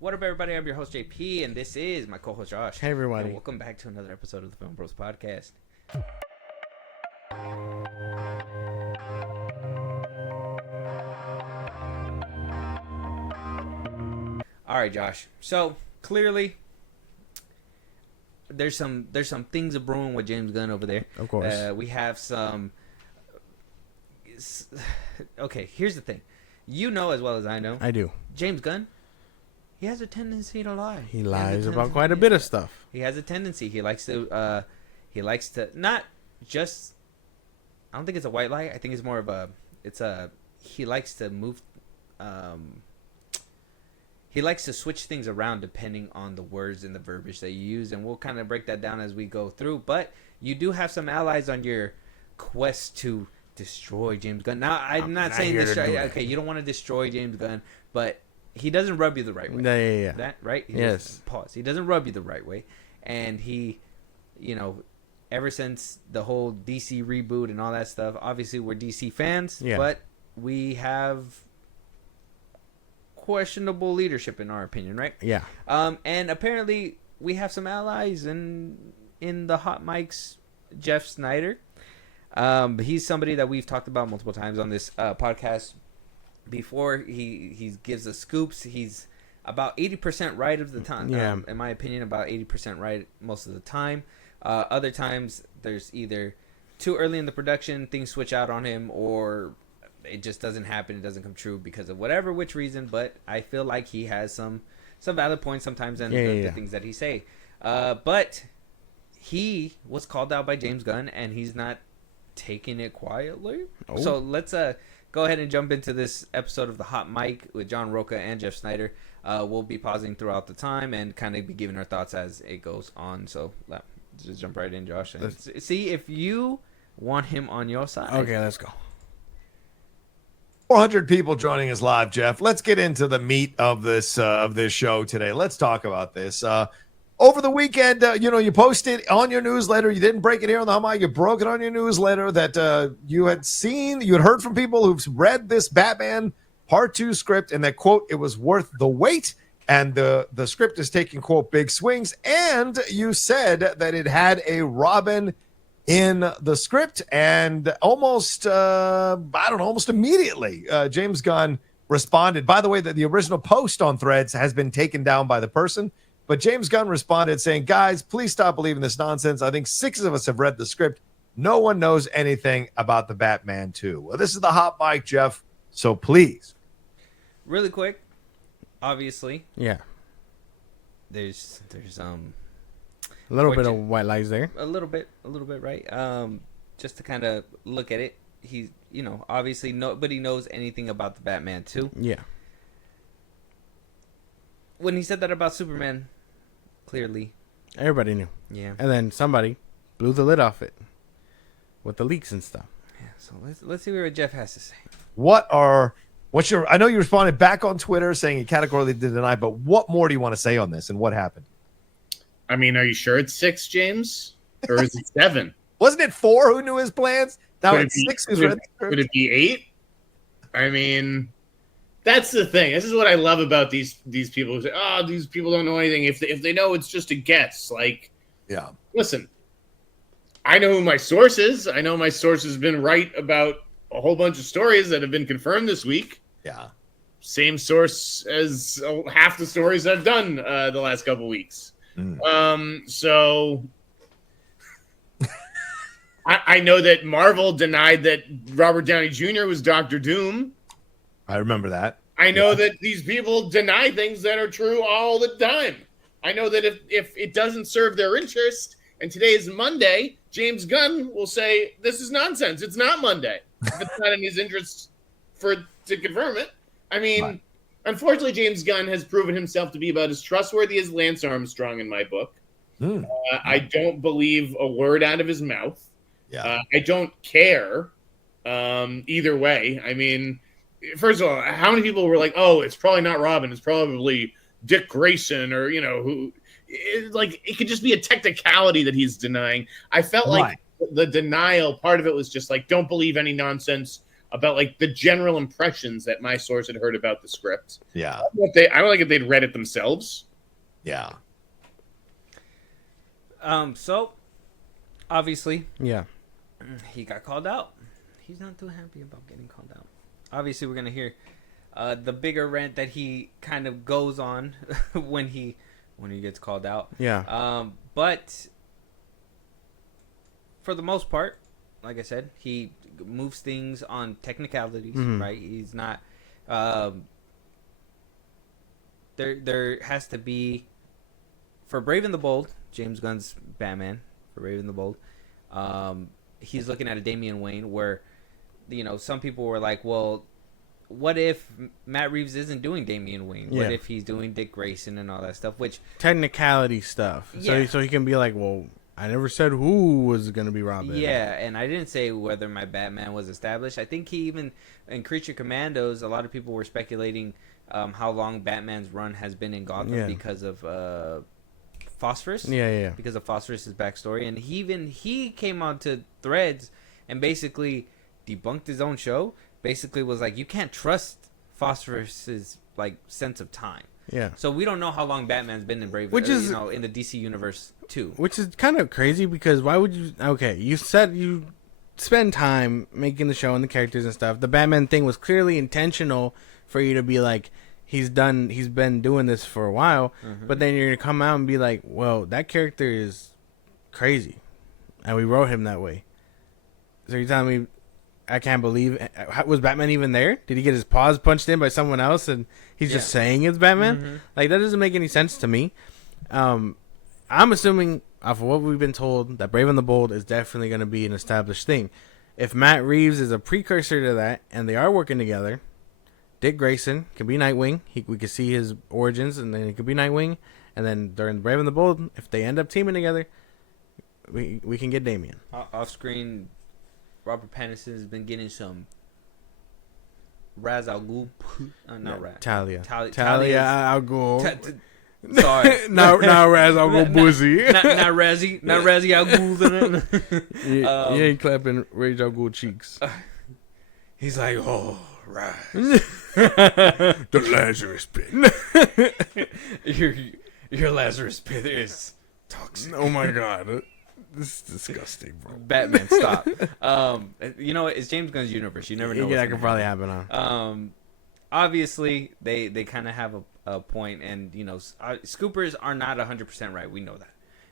What up, everybody? I'm your host, JP, and this is my co-host, Josh. Hey, everybody. And welcome back to another episode of the Filmbros podcast. All right, Josh. So, clearly, there's some things a brewing with James Gunn over there. Of course. We have some... Okay, here's the thing. You know as well as I know. I do. James Gunn, he has a tendency to lie. He lies about quite a bit of stuff. He has a tendency. He likes to not just. I don't think it's a white lie. I think it's more of a. He likes to move. He likes to switch things around depending on the words and the verbiage that you use, and we'll kind of break that down as we go through. But you do have some allies on your quest to destroy James Gunn. Now, I'm not saying destroy. Okay, you don't want to destroy James Gunn, but he doesn't rub you the right way. Yeah. That right? Yes. Pause. He doesn't rub you the right way, and he, ever since the whole DC reboot and all that stuff, obviously we're DC fans, but we have questionable leadership in our opinion, right? Yeah. And apparently we have some allies in the hot mics. Jeff Snyder. He's somebody that we've talked about multiple times on this podcast before. He gives us scoops. He's about 80% right of the time. Yeah. In my opinion, about 80% right most of the time. Other times, there's either too early in the production, things switch out on him, or it just doesn't happen. It doesn't come true because of which reason. But I feel like he has some valid points sometimes in the things that he say. But he was called out by James Gunn, and he's not taking it quietly. Oh. So let's go ahead and jump into this episode of the Hot Mic with John Roca and Jeff Snyder. We'll be pausing throughout the time and kind of be giving our thoughts as it goes on. So just jump right in, Josh, and see if you want him on your side. Okay, let's go. 400 people joining us live, Jeff. Let's get into the meat of this show today. Let's talk about this. Over the weekend, you posted on your newsletter. You didn't break it here on the Hot Mic. You broke it on your newsletter that you had heard from people who've read this Batman Part 2 script, and that, quote, it was worth the wait, and the script is taking, quote, big swings. And you said that it had a Robin in the script, and almost immediately, James Gunn responded. By the way, that the original post on Threads has been taken down by the person. But James Gunn responded saying, guys, please stop believing this nonsense. I think 6 of us have read the script. No one knows anything about the Batman 2. Well, this is the Hot Mic, Jeff, so please. Really quick, obviously. Yeah. There's a little bit of white lies there. A little bit, right? Just to kind of look at it, he's, obviously nobody knows anything about the Batman 2. Yeah. When he said that about Superman, clearly everybody knew. Yeah. And then somebody blew the lid off it with the leaks and stuff. Yeah. So let's see what Jeff has to say. I know you responded back on Twitter saying you categorically deny, but what more do you want to say on this and what happened? I mean, are you sure it's 6, James? Or is it 7? Wasn't it 4 who knew his plans? Now it's 6 who's read the script. Could it be 8? I mean, that's the thing. This is what I love about these people who say, "Oh, these people don't know anything." If they know, it's just a guess. Like, yeah. Listen, I know who my source is. I know my source has been right about a whole bunch of stories that have been confirmed this week. Yeah. Same source as half the stories I've done the last couple of weeks. So I know that Marvel denied that Robert Downey Jr. was Dr. Doom. I remember that. I know that these people deny things that are true all the time. I know that if it doesn't serve their interest, and today is Monday, James Gunn will say, this is nonsense. It's not Monday. If it's not in his interest to confirm it. I mean, Unfortunately, James Gunn has proven himself to be about as trustworthy as Lance Armstrong in my book. I don't believe a word out of his mouth. Yeah. I don't care either way. I mean, first of all, how many people were like, oh, it's probably not Robin. It's probably Dick Grayson or, who it could just be a technicality that he's denying. I felt like the denial, part of it was just like, don't believe any nonsense. about like the general impressions that my source had heard about the script. Yeah. I don't think if they'd read it themselves. Yeah. So obviously Yeah. he got called out. He's not too happy about getting called out. Obviously, we're gonna hear the bigger rant that he kind of goes on when he gets called out. Yeah. But for the most part, like I said, he moves things on technicalities, right? He's not. There has to be, for Brave and the Bold, James Gunn's Batman, for Brave and the Bold, he's looking at a Damian Wayne where, some people were like, well, what if Matt Reeves isn't doing Damian Wayne? What Yeah. if he's doing Dick Grayson and all that stuff? Which Technicality stuff. Yeah. So he can be like, well, I never said who was going to be Robin. yeah, and I didn't say whether my Batman was established. I think he even, in Creature Commandos, a lot of people were speculating how long Batman's run has been in Gotham because of Phosphorus. Yeah. Because of Phosphorus's backstory. And he came onto Threads and basically debunked his own show. Basically was like, you can't trust Phosphorus's sense of time. Yeah. So we don't know how long Batman's been in Brave, Which is in the DC universe too. Which is kind of crazy because why would you? Okay, you said you spend time making the show and the characters and stuff. The Batman thing was clearly intentional for you to be like, he's been doing this for a while, but then you're gonna come out and be like, well, that character is crazy, and we wrote him that way. So you're telling me I can't believe, was Batman even there? Did he get his paws punched in by someone else and he's just saying it's Batman? Like, that doesn't make any sense to me. I'm assuming, off of what we've been told, that Brave and the Bold is definitely going to be an established thing. If Matt Reeves is a precursor to that and they are working together, Dick Grayson can be Nightwing. We could see his origins, and then he could be Nightwing. And then during Brave and the Bold, if they end up teaming together, we can get Damian. Off screen, Robert Pattinson has been getting some Ra's al Ghul. Not Raz. Talia Talia's- al Ghul. Sorry. now Raz al Ghul Boozy. Not Razzie al Ghul's in it. He ain't clapping Rage al Ghul cheeks. He's like, oh, right. The Lazarus pit. Your Lazarus pit is toxic. Oh my god. This is disgusting, bro. Batman, stop. It's James Gunn's universe. You never know. Yeah, that could probably happen, huh? Obviously, they kind of have a point, and scoopers are not 100% right. We know that,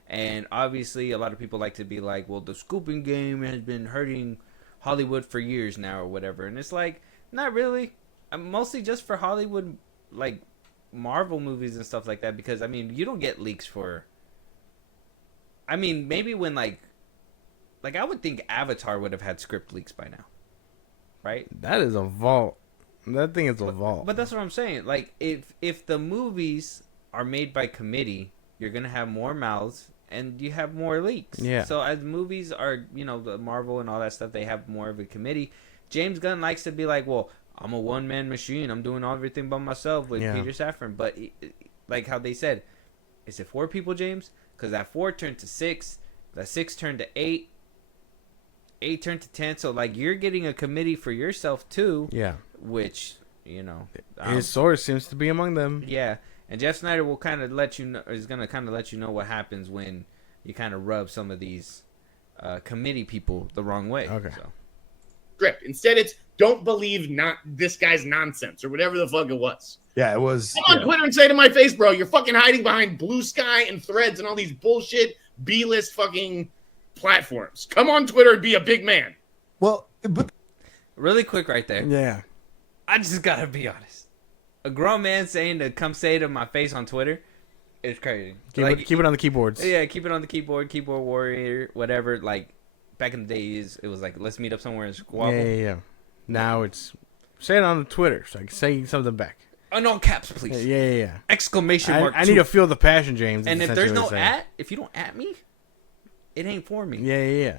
and obviously, a lot of people like to be like, well, the scooping game has been hurting Hollywood for years now, or whatever, and it's like, not really. Mostly just for Hollywood, like Marvel movies and stuff like that, because you don't get leaks for. Maybe when I would think Avatar would have had script leaks by now, right? That is a vault. That thing is a vault. But that's what I'm saying. Like, if the movies are made by committee, you're gonna have more mouths and you have more leaks. Yeah. So as movies are, the Marvel and all that stuff, they have more of a committee. James Gunn likes to be like, well, I'm a one-man machine. I'm doing everything by myself with Peter Safran. But like how they said, is it 4 people, James? Because that 4 turned to 6, that 6 turned to 8, 8 turned to 10. So you're getting a committee for yourself too. Yeah. Which his source seems to be among them. Yeah, and Jeff Snyder will kind of let you know, is going to kind of let you know what happens when you kind of rub some of these committee people the wrong way. Okay. So. Script. Instead, it's don't believe not this guy's nonsense or whatever the fuck it was. Yeah, it was. Come on Twitter and say to my face, bro, you're fucking hiding behind Blue Sky and Threads and all these bullshit B-list fucking platforms. Come on Twitter and be a big man. Well, but Really quick right there. Yeah. I just got to be honest. A grown man saying to come say to my face on Twitter is crazy. Keep it on the keyboards. Yeah, keep it on the keyboard warrior, whatever. Back in the days, it was like, let's meet up somewhere and squabble. Yeah. Now it's say it on Twitter so I can say something back. No caps, please. Yeah. Exclamation mark. I need to feel the passion, James. And is if there's essentially no what it's saying. if you don't at me, it ain't for me. Yeah.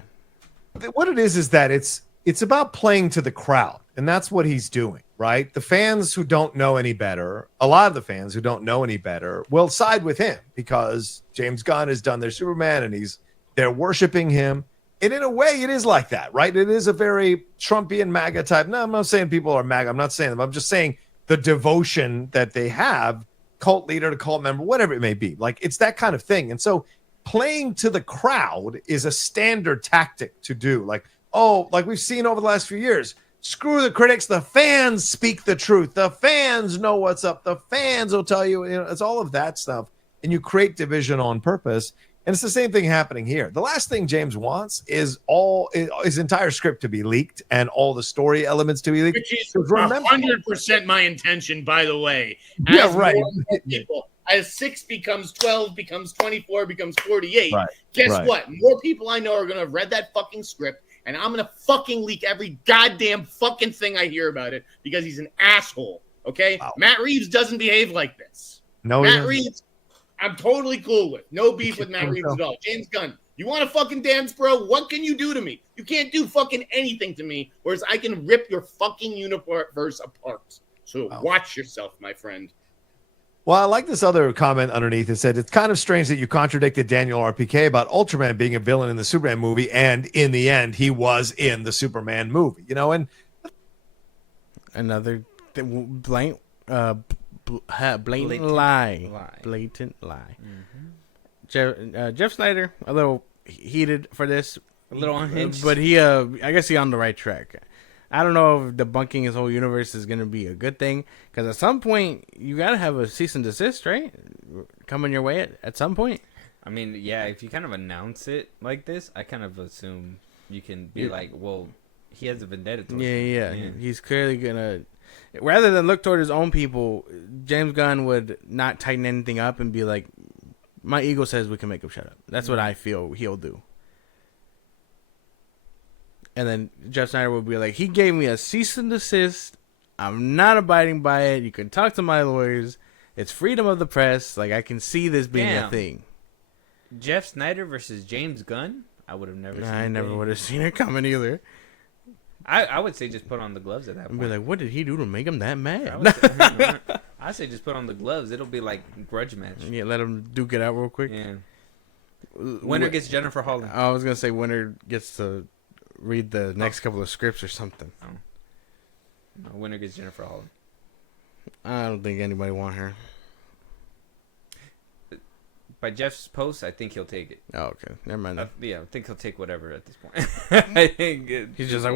what it is that it's about playing to the crowd, and that's what he's doing, right? The fans who don't know any better, a lot of the fans who don't know any better, will side with him because James Gunn has done their Superman, and they're worshiping him. And in a way, it is like that, right? It is a very Trumpian MAGA type. No, I'm not saying people are MAGA. I'm not saying them. I'm just saying the devotion that they have, cult leader to cult member, whatever it may be. Like, it's that kind of thing. And so playing to the crowd is a standard tactic to do. Like, oh, like we've seen over the last few years, screw the critics. The fans speak the truth. The fans know what's up. The fans will tell you, it's all of that stuff. And you create division on purpose. And it's the same thing happening here. The last thing James wants is all his entire script to be leaked and all the story elements to be leaked. Which is 100% my intention, by the way. Yeah, right. More people, as 6 becomes 12, becomes 24, becomes 48. Right. Guess what? More people I know are going to have read that fucking script, and I'm going to fucking leak every goddamn fucking thing I hear about it because he's an asshole. Okay? Wow. Matt Reeves doesn't behave like this. No, Matt Reeves, I'm totally cool with. No beef with Matt Reeves at all. James Gunn, you want a fucking dance, bro? What can you do to me? You can't do fucking anything to me, whereas I can rip your fucking universe apart. So watch yourself, my friend. Well, I like this other comment underneath. It said, it's kind of strange that you contradicted Daniel RPK about Ultraman being a villain in the Superman movie, and in the end, he was in the Superman movie. And another blatant lie. Blatant lie. Mm-hmm. Jeff Snyder, a little heated for this, a little unhinged, but I guess he's on the right track. I don't know if debunking his whole universe is going to be a good thing, because at some point you got to have a cease and desist, right? Coming your way at some point. I mean, yeah, if you kind of announce it like this, I kind of assume you can be like, well, he has a vendetta towards yeah. He's clearly going to, rather than look toward his own people, James Gunn would not tighten anything up and be like, my ego says we can make him shut up. That's what I feel he'll do. And then Jeff Snyder will be like, he gave me a cease and desist. I'm not abiding by it. You can talk to my lawyers. It's freedom of the press. Like, I can see this being a thing. Jeff Snyder versus James Gunn? I would have never seen it. I never would have seen it coming either. I would say just put on the gloves at that point. I'd be like, what did he do to make him that mad? I say just put on the gloves. It'll be like grudge match. Yeah, let him duke it out real quick. Yeah. Winner gets Jennifer Holland. I was going to say winner gets to read the next couple of scripts or something. No, winner gets Jennifer Holland. I don't think anybody want her. By Jeff's post, I think he'll take it. Oh, okay. Never mind. I think he'll take whatever at this point. I think he's just like,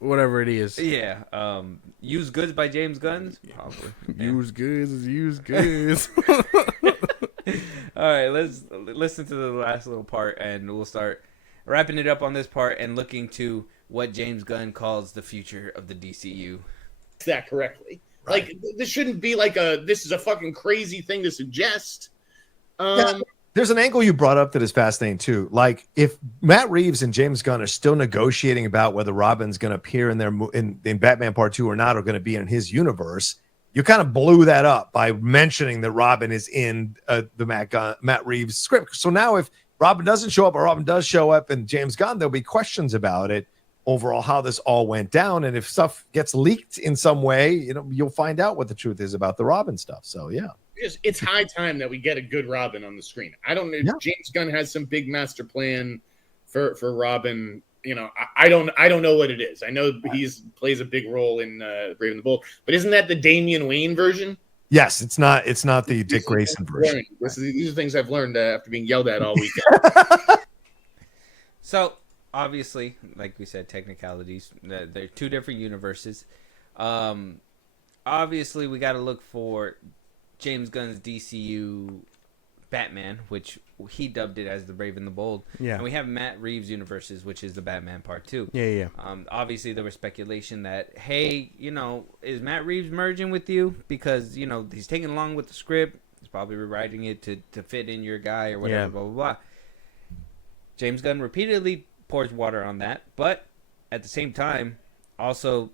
whatever it is. Yeah. Used goods by James Gunn. Probably. Used goods is used goods. All right, let's listen to the last little part, and we'll start wrapping it up on this part and looking to what James Gunn calls the future of the DCU. That correctly. Right. Like, this shouldn't be like this is a fucking crazy thing to suggest. There's an angle you brought up that is fascinating too. Like, if Matt Reeves and James Gunn are still negotiating about whether Robin's going to appear in Batman Part 2 or not, or going to be in his universe, you kind of blew that up by mentioning that Robin is in the Matt Reeves script. So now if Robin doesn't show up or Robin does show up in James Gunn, there'll be questions about it overall, how this all went down. And if stuff gets leaked in some way, you'll find out what the truth is about the Robin stuff. So, yeah. It's high time that we get a good Robin on the screen. I don't know if James Gunn has some big master plan for Robin. I don't know what it is. I know he plays a big role in Brave and the Bold, but isn't that the Damian Wayne version? Yes, it's not the Dick Grayson version. These are things I've learned after being yelled at all weekend. So obviously, like we said, technicalities. They're two different universes. Obviously, we got to look for James Gunn's DCU Batman, which he dubbed it as the Brave and the Bold. Yeah. And we have Matt Reeves' universes, which is the Batman Part 2. Yeah. Obviously, there was speculation that, hey, is Matt Reeves merging with you? Because, he's taking along with the script. He's probably rewriting it to fit in your guy or whatever, blah, blah, blah. James Gunn repeatedly pours water on that, but at the same time, also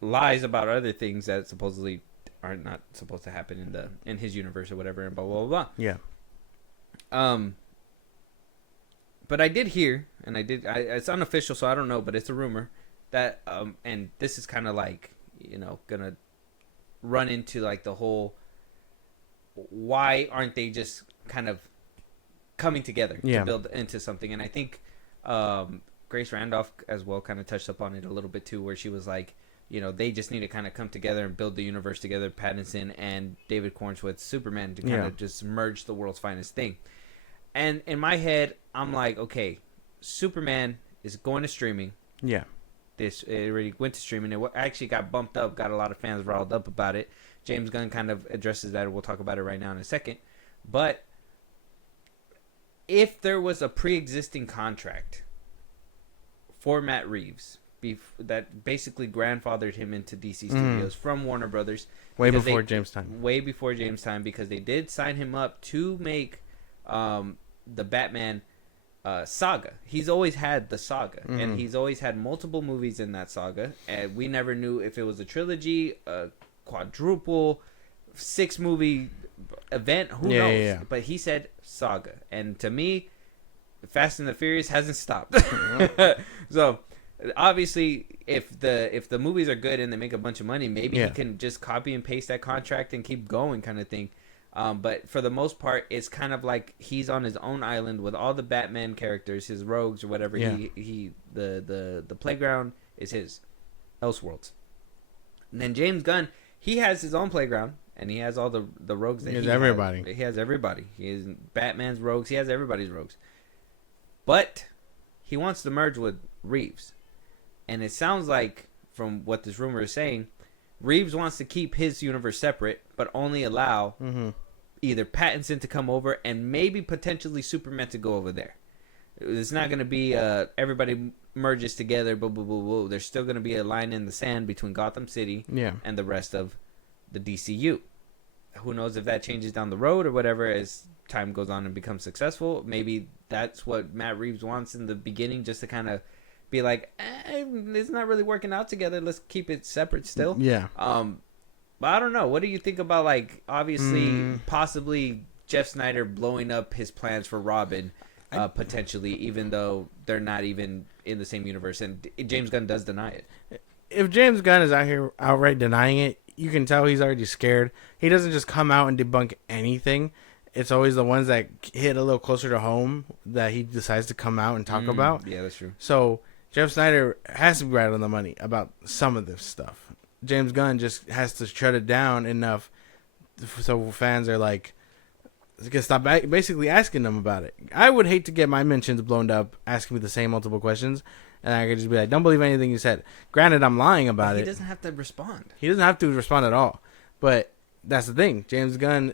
lies about other things that supposedly are not supposed to happen in his universe or whatever, and blah blah blah. Yeah. But I did hear, and it's unofficial, so I don't know, but it's a rumor that and this is kind of like gonna run into like the whole why aren't they just kind of coming together to build into something, and I think Grace Randolph as well kind of touched up on it a little bit too, where she was like, they just need to kind of come together and build the universe together, Pattinson and David Cornsworth's Superman, to kind of just merge the world's finest thing. And in my head, I'm like, okay, Superman is going to streaming. Yeah. It already went to streaming. It actually got bumped up, got a lot of fans riled up about it. James Gunn kind of addresses that. We'll talk about it right now in a second. But if there was a pre-existing contract for Matt Reeves that basically grandfathered him into DC Studios from Warner Brothers. Way before James time. Way before James time, because they did sign him up to make the Batman saga. He's always had the saga, and he's always had multiple movies in that saga, and we never knew if it was a trilogy, a quadruple, 6-movie event, who knows? Yeah. But he said saga, and to me, Fast and the Furious hasn't stopped. So obviously, if the movies are good and they make a bunch of money, maybe he can just copy and paste that contract and keep going, kind of thing. But for the most part, it's kind of like he's on his own island with all the Batman characters, his rogues or whatever. Yeah. The playground is his, Elseworlds. And then James Gunn, he has his own playground, and he has all the rogues that he has. Everybody. He has everybody. He has Batman's rogues. He has everybody's rogues. But he wants to merge with Reeves. And it sounds like, from what this rumor is saying, Reeves wants to keep his universe separate, but only allow either Pattinson to come over and maybe potentially Superman to go over there. It's not going to be everybody merges together, blah, blah, blah, blah. There's still going to be a line in the sand between Gotham City and the rest of the DCU. Who knows if that changes down the road or whatever as time goes on and becomes successful. Maybe that's what Matt Reeves wants in the beginning, just to kind of be like, it's not really working out together. Let's keep it separate still. Yeah. But I don't know. What do you think about, like, obviously, possibly Jeff Snyder blowing up his plans for Robin, potentially, even though they're not even in the same universe, and James Gunn does deny it. If James Gunn is out here outright denying it, you can tell he's already scared. He doesn't just come out and debunk anything. It's always the ones that hit a little closer to home that he decides to come out and talk about. Yeah, that's true. So Jeff Snyder has to be right on the money about some of this stuff. James Gunn just has to shut it down enough so fans are like, can stop basically asking them about it. I would hate to get my mentions blown up asking me the same multiple questions, and I could just be like, don't believe anything you said. Granted, I'm lying about it. He doesn't have to respond. He doesn't have to respond at all. But that's the thing. James Gunn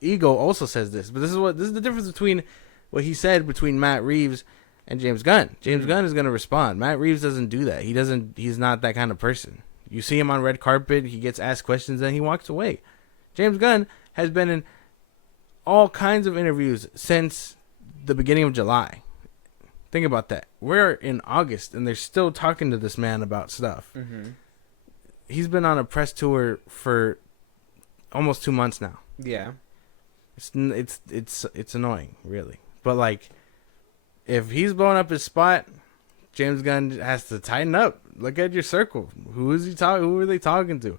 ego also says this. But this is the difference between what he said between Matt Reeves and James Gunn. James Gunn is going to respond. Matt Reeves doesn't do that. He's not that kind of person. You see him on red carpet, he gets asked questions, and he walks away. James Gunn has been in all kinds of interviews since the beginning of July. Think about that. We're in August, and they're still talking to this man about stuff. He's been on a press tour for almost 2 months now. Yeah. It's annoying, really. But, like, if he's blowing up his spot, James Gunn has to tighten up. Look at your circle. Who is he talking? Who are they talking to?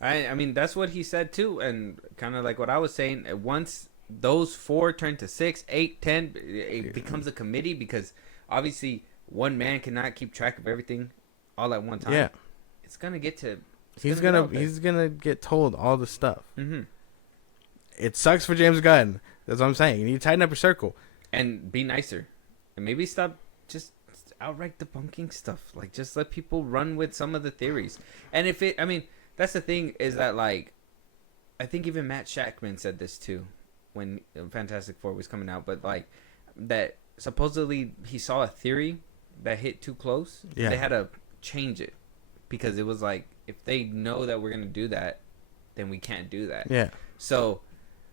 I mean, that's what he said too, and kind of like what I was saying. Once those 4 turn to 6, 8, 10, it becomes a committee, because obviously one man cannot keep track of everything all at one time. Yeah, it's gonna get to. He's gonna get told all the stuff. It sucks for James Gunn. That's what I'm saying. You need to tighten up your circle and be nicer, and maybe stop just outright debunking stuff. Like, just let people run with some of the theories. And I mean, that's the thing, is that, like, I think even Matt Shackman said this too when Fantastic Four was coming out, but, like, that supposedly he saw a theory that hit too close. Yeah. They had to change it, because it was like, if they know that we're gonna do that, then we can't do that. Yeah. So,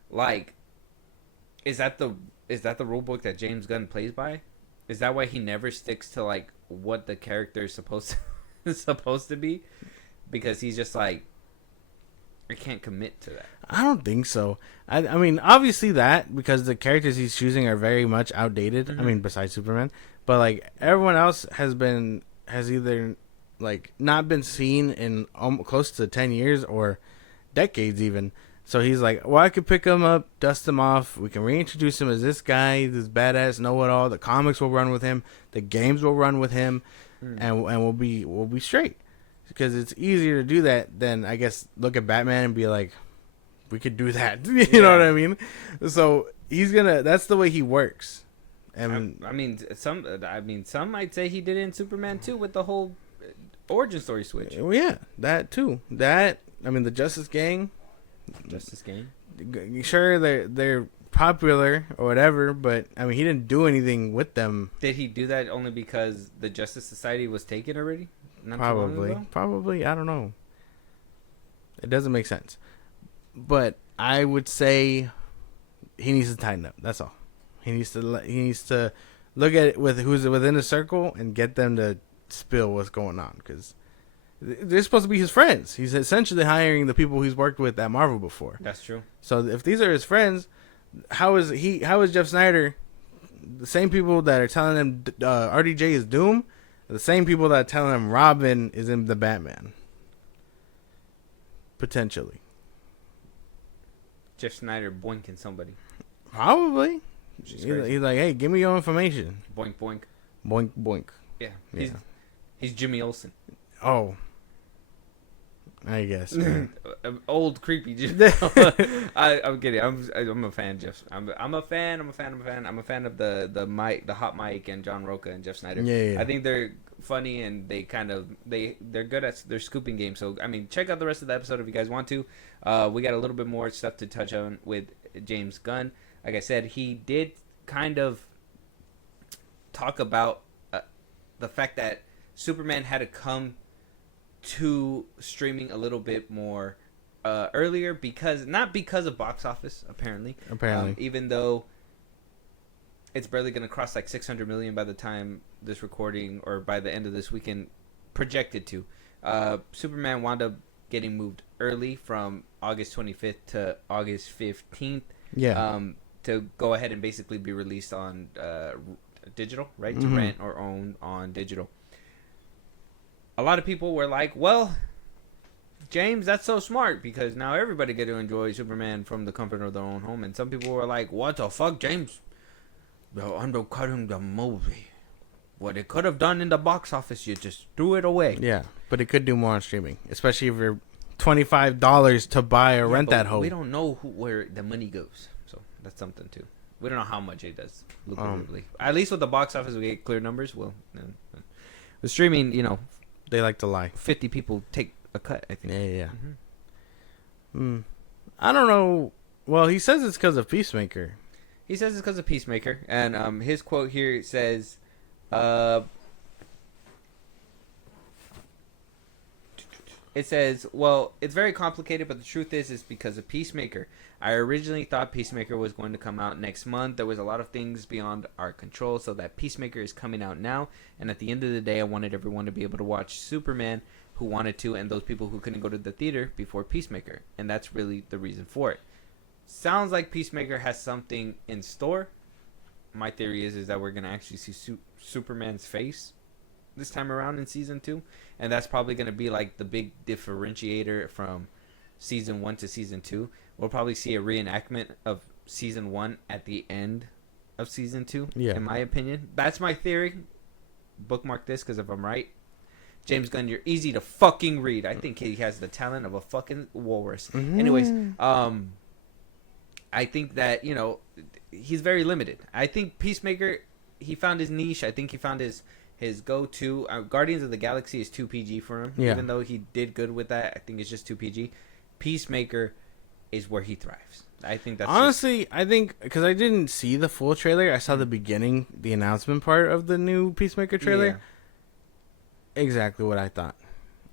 like, is that the rule book that James Gunn plays by? Is that why he never sticks to, like, what the character is supposed to be? Because he's just like, I can't commit to that. I don't think so. I mean, obviously that, because the characters he's choosing are very much outdated. I mean, besides Superman. But, like, everyone else has either, like, not been seen in close to 10 years or decades even. So he's like, well, I could pick him up, dust him off. We can reintroduce him as this guy, this badass know-it-all. The comics will run with him. The games will run with him, and we'll be straight. Because it's easier to do that than, I guess, look at Batman and be like, we could do that. You know what I mean? So that's the way he works. And I mean, some might say he did it in Superman too with the whole origin story switch. Well, yeah, that too. The Justice Gang. Justice Gang. Sure, they're popular or whatever, but I mean, he didn't do anything with them. Did he do that only because the Justice Society was taken already? Not Probably. I don't know. It doesn't make sense. But I would say he needs to tighten up. That's all. He needs to look at it with who's within the circle and get them to spill what's going on, because they're supposed to be his friends. He's essentially hiring the people he's worked with at Marvel before. That's true. So if these are his friends, how is Jeff Snyder the same people that are telling him RDJ is Doom, the same people that are telling him Robin is in the Batman? Potentially. Jeff Snyder boinking somebody. Probably. He's like, hey, give me your information. Boink, boink. Boink, boink. Yeah. He's Jimmy Olsen. Oh. I guess. Old creepy Jimmy. I'm kidding. I'm a fan, Jeff. I'm a fan of the hot mic and John Roca and Jeff Snyder. Yeah. I think they're funny and they're good at their scooping game. So I mean, check out the rest of the episode if you guys want to. We got a little bit more stuff to touch on with James Gunn. Like I said, he did kind of talk about the fact that Superman had to come to streaming a little bit more earlier, not because of box office, apparently, even though it's barely going to cross like 600 million by the time this recording, or by the end of this weekend, projected to. Superman wound up getting moved early from August 25th to August 15th. Yeah. To go ahead and basically be released on digital, right? To rent or own on digital. A lot of people were like, well, James, that's so smart, because now everybody get to enjoy Superman from the comfort of their own home. And some people were like, what the fuck, James? They're undercutting the movie. What it could have done in the box office, you just threw it away. Yeah, but it could do more on streaming, especially if you're $25 to buy or rent that home. We don't know where the money goes, so that's something too. We don't know how much it does lucratively. At least with the box office, we get clear numbers. Well, the streaming, they like to lie. 50 people take a cut, I think. Yeah. I don't know. Well, he says it's because of Peacemaker. He says it's because of Peacemaker, and his quote here says, it says, well, it's very complicated, but the truth is because of Peacemaker. I originally thought Peacemaker was going to come out next month. There was a lot of things beyond our control, so that Peacemaker is coming out now. And at the end of the day, I wanted everyone to be able to watch Superman who wanted to, and those people who couldn't go to the theater before Peacemaker. And that's really the reason for it. Sounds like Peacemaker has something in store. My theory is that we're going to actually see Superman's face this time around in season 2, and that's probably going to be like the big differentiator from season 1 to season 2. We'll probably see a reenactment of season 1 at the end of season 2, in my opinion. That's my theory. Bookmark this, because if I'm right, James Gunn, you're easy to fucking read. I think he has the talent of a fucking walrus. Anyways, I think that, he's very limited. I think Peacemaker, he found his niche. I think he found his go-to. Guardians of the Galaxy is too PG for him. Yeah. Even though he did good with that, I think it's just too PG. Peacemaker is where he thrives. I think that's honestly, I think, because I didn't see the full trailer. I saw the beginning, the announcement part of the new Peacemaker trailer. Yeah. Exactly what I thought.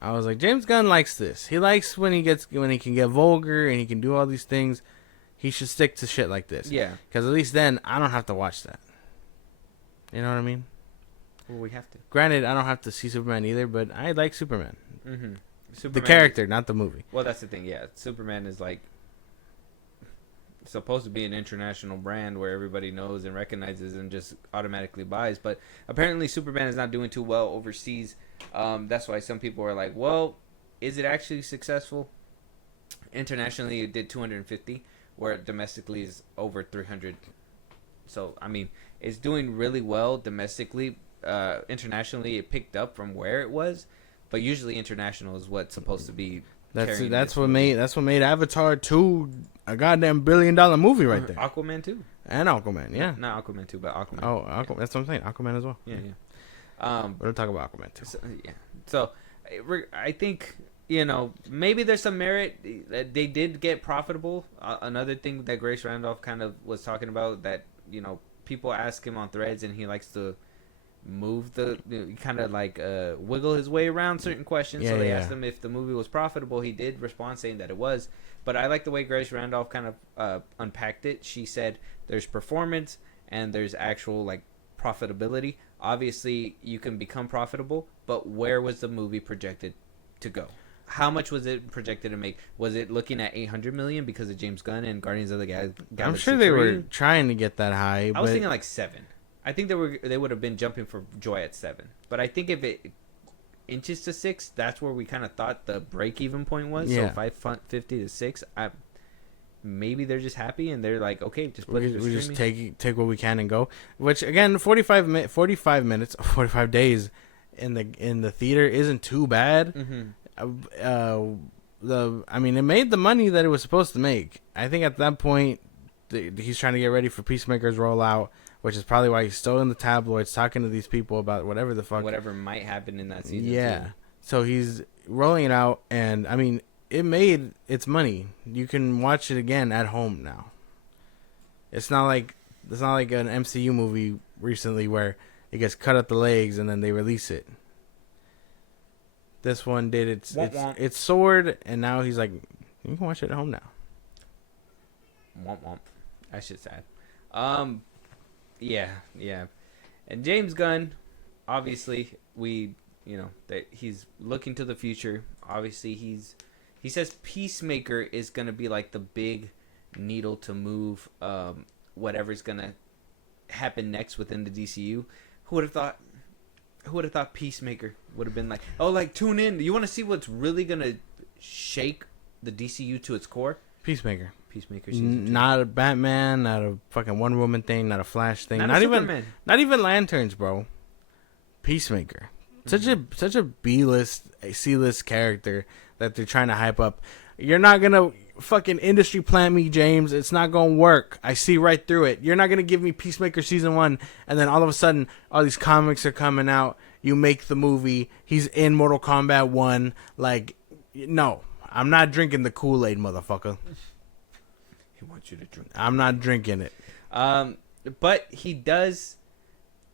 I was like, James Gunn likes this. He likes when he can get vulgar and he can do all these things. He should stick to shit like this. Yeah. Because at least then I don't have to watch that. You know what I mean? Well, we have to. Granted, I don't have to see Superman either, but I like Superman. Mm-hmm. The character, not the movie. Well, that's the thing. Yeah, Superman is like supposed to be an international brand where everybody knows and recognizes and just automatically buys. But apparently, Superman is not doing too well overseas. That's why some people are like, "Well, is it actually successful?" Internationally, it did 250, where domestically is over 300. So I mean, it's doing really well domestically. Internationally, it picked up from where it was, but usually international is what's supposed to be. That's what made Avatar 2 a goddamn $1 billion movie right there. Aquaman 2 and Aquaman, yeah. Not Aquaman 2, but Aquaman. Oh, that's what I'm saying. Aquaman as well. Yeah. We're gonna talk about Aquaman 2. So I think, maybe there's some merit. They did get profitable. Another thing that Grace Randolph kind of was talking about, that people ask him on threads, and he likes to move kind of like wiggle his way around certain questions. So they asked him if the movie was profitable. He did respond saying that it was. But I like the way Grace Randolph kind of unpacked it. She said there's performance and there's actual like profitability. Obviously, you can become profitable, but where was the movie projected to go? How much was it projected to make? Was it looking at 800 million because of James Gunn and Guardians of the Galaxy? I'm sure they were trying to get that high. I was thinking like 7. I think they would have been jumping for joy at 7. But I think if it inches to 6, that's where we kind of thought the break-even point was. Yeah. So 550 to 6. Maybe they're just happy and they're like, okay, just put it. We just take what we can and go. Which again, 45 minutes, 45 days in the theater isn't too bad. I mean, it made the money that it was supposed to make. I think at that point, he's trying to get ready for Peacemaker's rollout, which is probably why he's still in the tabloids talking to these people about whatever might happen in that season. Yeah. Too. So he's rolling it out, and I mean, it made its money. You can watch it again at home now. It's not like an MCU movie recently where it gets cut at the legs and then they release it. This one did its sword, and now he's like, you can watch it at home now. Womp womp. That shit's sad. Yeah. And James Gunn, obviously, that he's looking to the future. Obviously, he says Peacemaker is gonna be like the big needle to move whatever's gonna happen next within the DCU. Who would have thought? Who would have thought Peacemaker would have been like, oh, like, tune in. You want to see what's really going to shake the DCU to its core? Peacemaker season 2. Not a Batman, not a fucking Wonder Woman thing, not a Flash thing. Not even Lanterns, bro. Peacemaker. Mm-hmm. Such a B-list, C-list character that they're trying to hype up. You're not going to fucking industry plant me, James. It's not going to work. I see right through it. You're not going to give me Peacemaker season 1 and then all of a sudden all these comics are coming out. You make the movie. He's in Mortal Kombat 1. Like, no. I'm not drinking the Kool-Aid, motherfucker. He wants you to drink. I'm not drinking it. But he does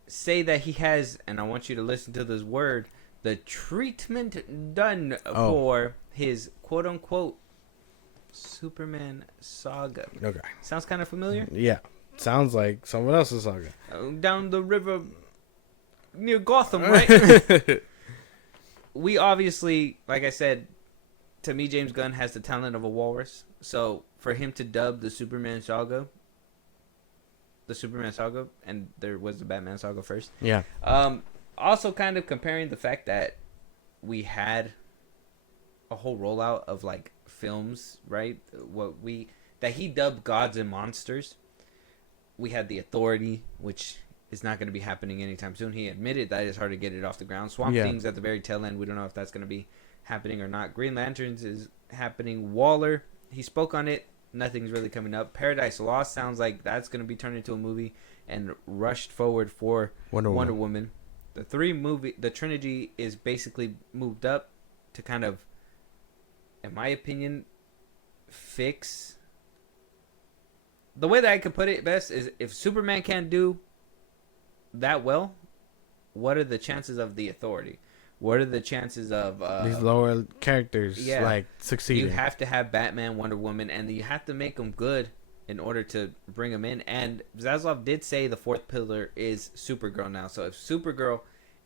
say that he has, and I want you to listen to this word, the treatment done for his quote-unquote Superman saga. Okay. Sounds kind of familiar? Yeah. Sounds like someone else's saga. Down the river near Gotham, right? We obviously, like I said, to me, James Gunn has the talent of a walrus. So for him to dub the Superman saga, and there was the Batman saga first. Yeah. Also kind of comparing the fact that we had a whole rollout of like films, right? That he dubbed Gods and Monsters. We had The Authority, which is not going to be happening anytime soon. He admitted that it's hard to get it off the ground. Swamp Thing's at the very tail end. We don't know if that's going to be happening or not. Green Lanterns is happening. Waller, he spoke on it. Nothing's really coming up. Paradise Lost sounds like that's going to be turned into a movie and rushed forward for Wonder Woman. The trilogy is basically moved up to kind of, in my opinion, fix. The way that I could put it best is if Superman can't do that well, what are the chances of The Authority? What are the chances of these lower characters like succeeding? You have to have Batman, Wonder Woman, and you have to make them good in order to bring them in. And Zaslav did say the fourth pillar is Supergirl now. So if Supergirl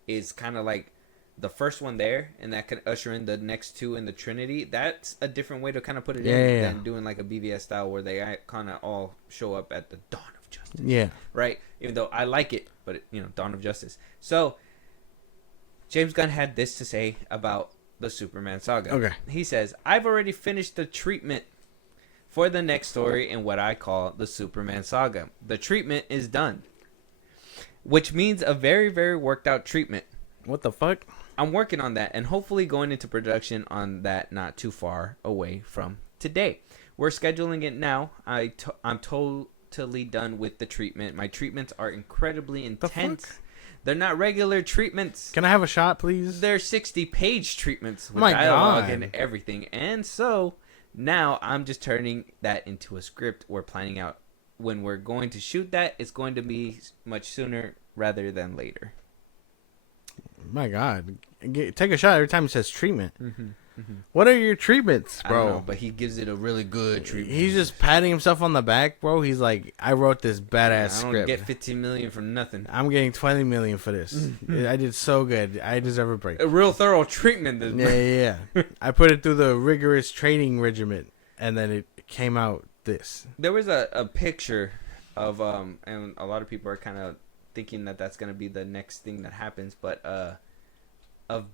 is kind of like the first one there, and that could usher in the next two in the Trinity, that's a different way to kind of put it than doing like a BVS style where they kind of all show up at the dawn of justice. Yeah. Right? Even though I like it, but dawn of justice. So James Gunn had this to say about the Superman saga. Okay. He says, I've already finished the treatment for the next story in what I call the Superman saga. The treatment is done, which means a very, very worked out treatment. What the fuck? I'm working on that and hopefully going into production on that not too far away from today. We're scheduling it now. I'm totally done with the treatment. My treatments are incredibly intense. They're not regular treatments. Can I have a shot, please? They're 60-page treatments with My dialogue God. and everything. And so now I'm just turning that into a script. We're planning out when we're going to shoot that. It's going to be much sooner rather than later. My God. Take a shot every time it says treatment. Mm-hmm. What are your treatments, I don't bro? know, but he gives it a really good treatment. He's just patting himself on the back, bro. He's like, I wrote this badass I don't script. get 15 million from nothing. I'm getting 20 million for this. I did so good. I deserve a break. A real thorough treatment. This Yeah. I put it through the rigorous training regimen, and then it came out this. There was a picture of and a lot of people are kind of thinking that that's gonna be the next thing that happens, but of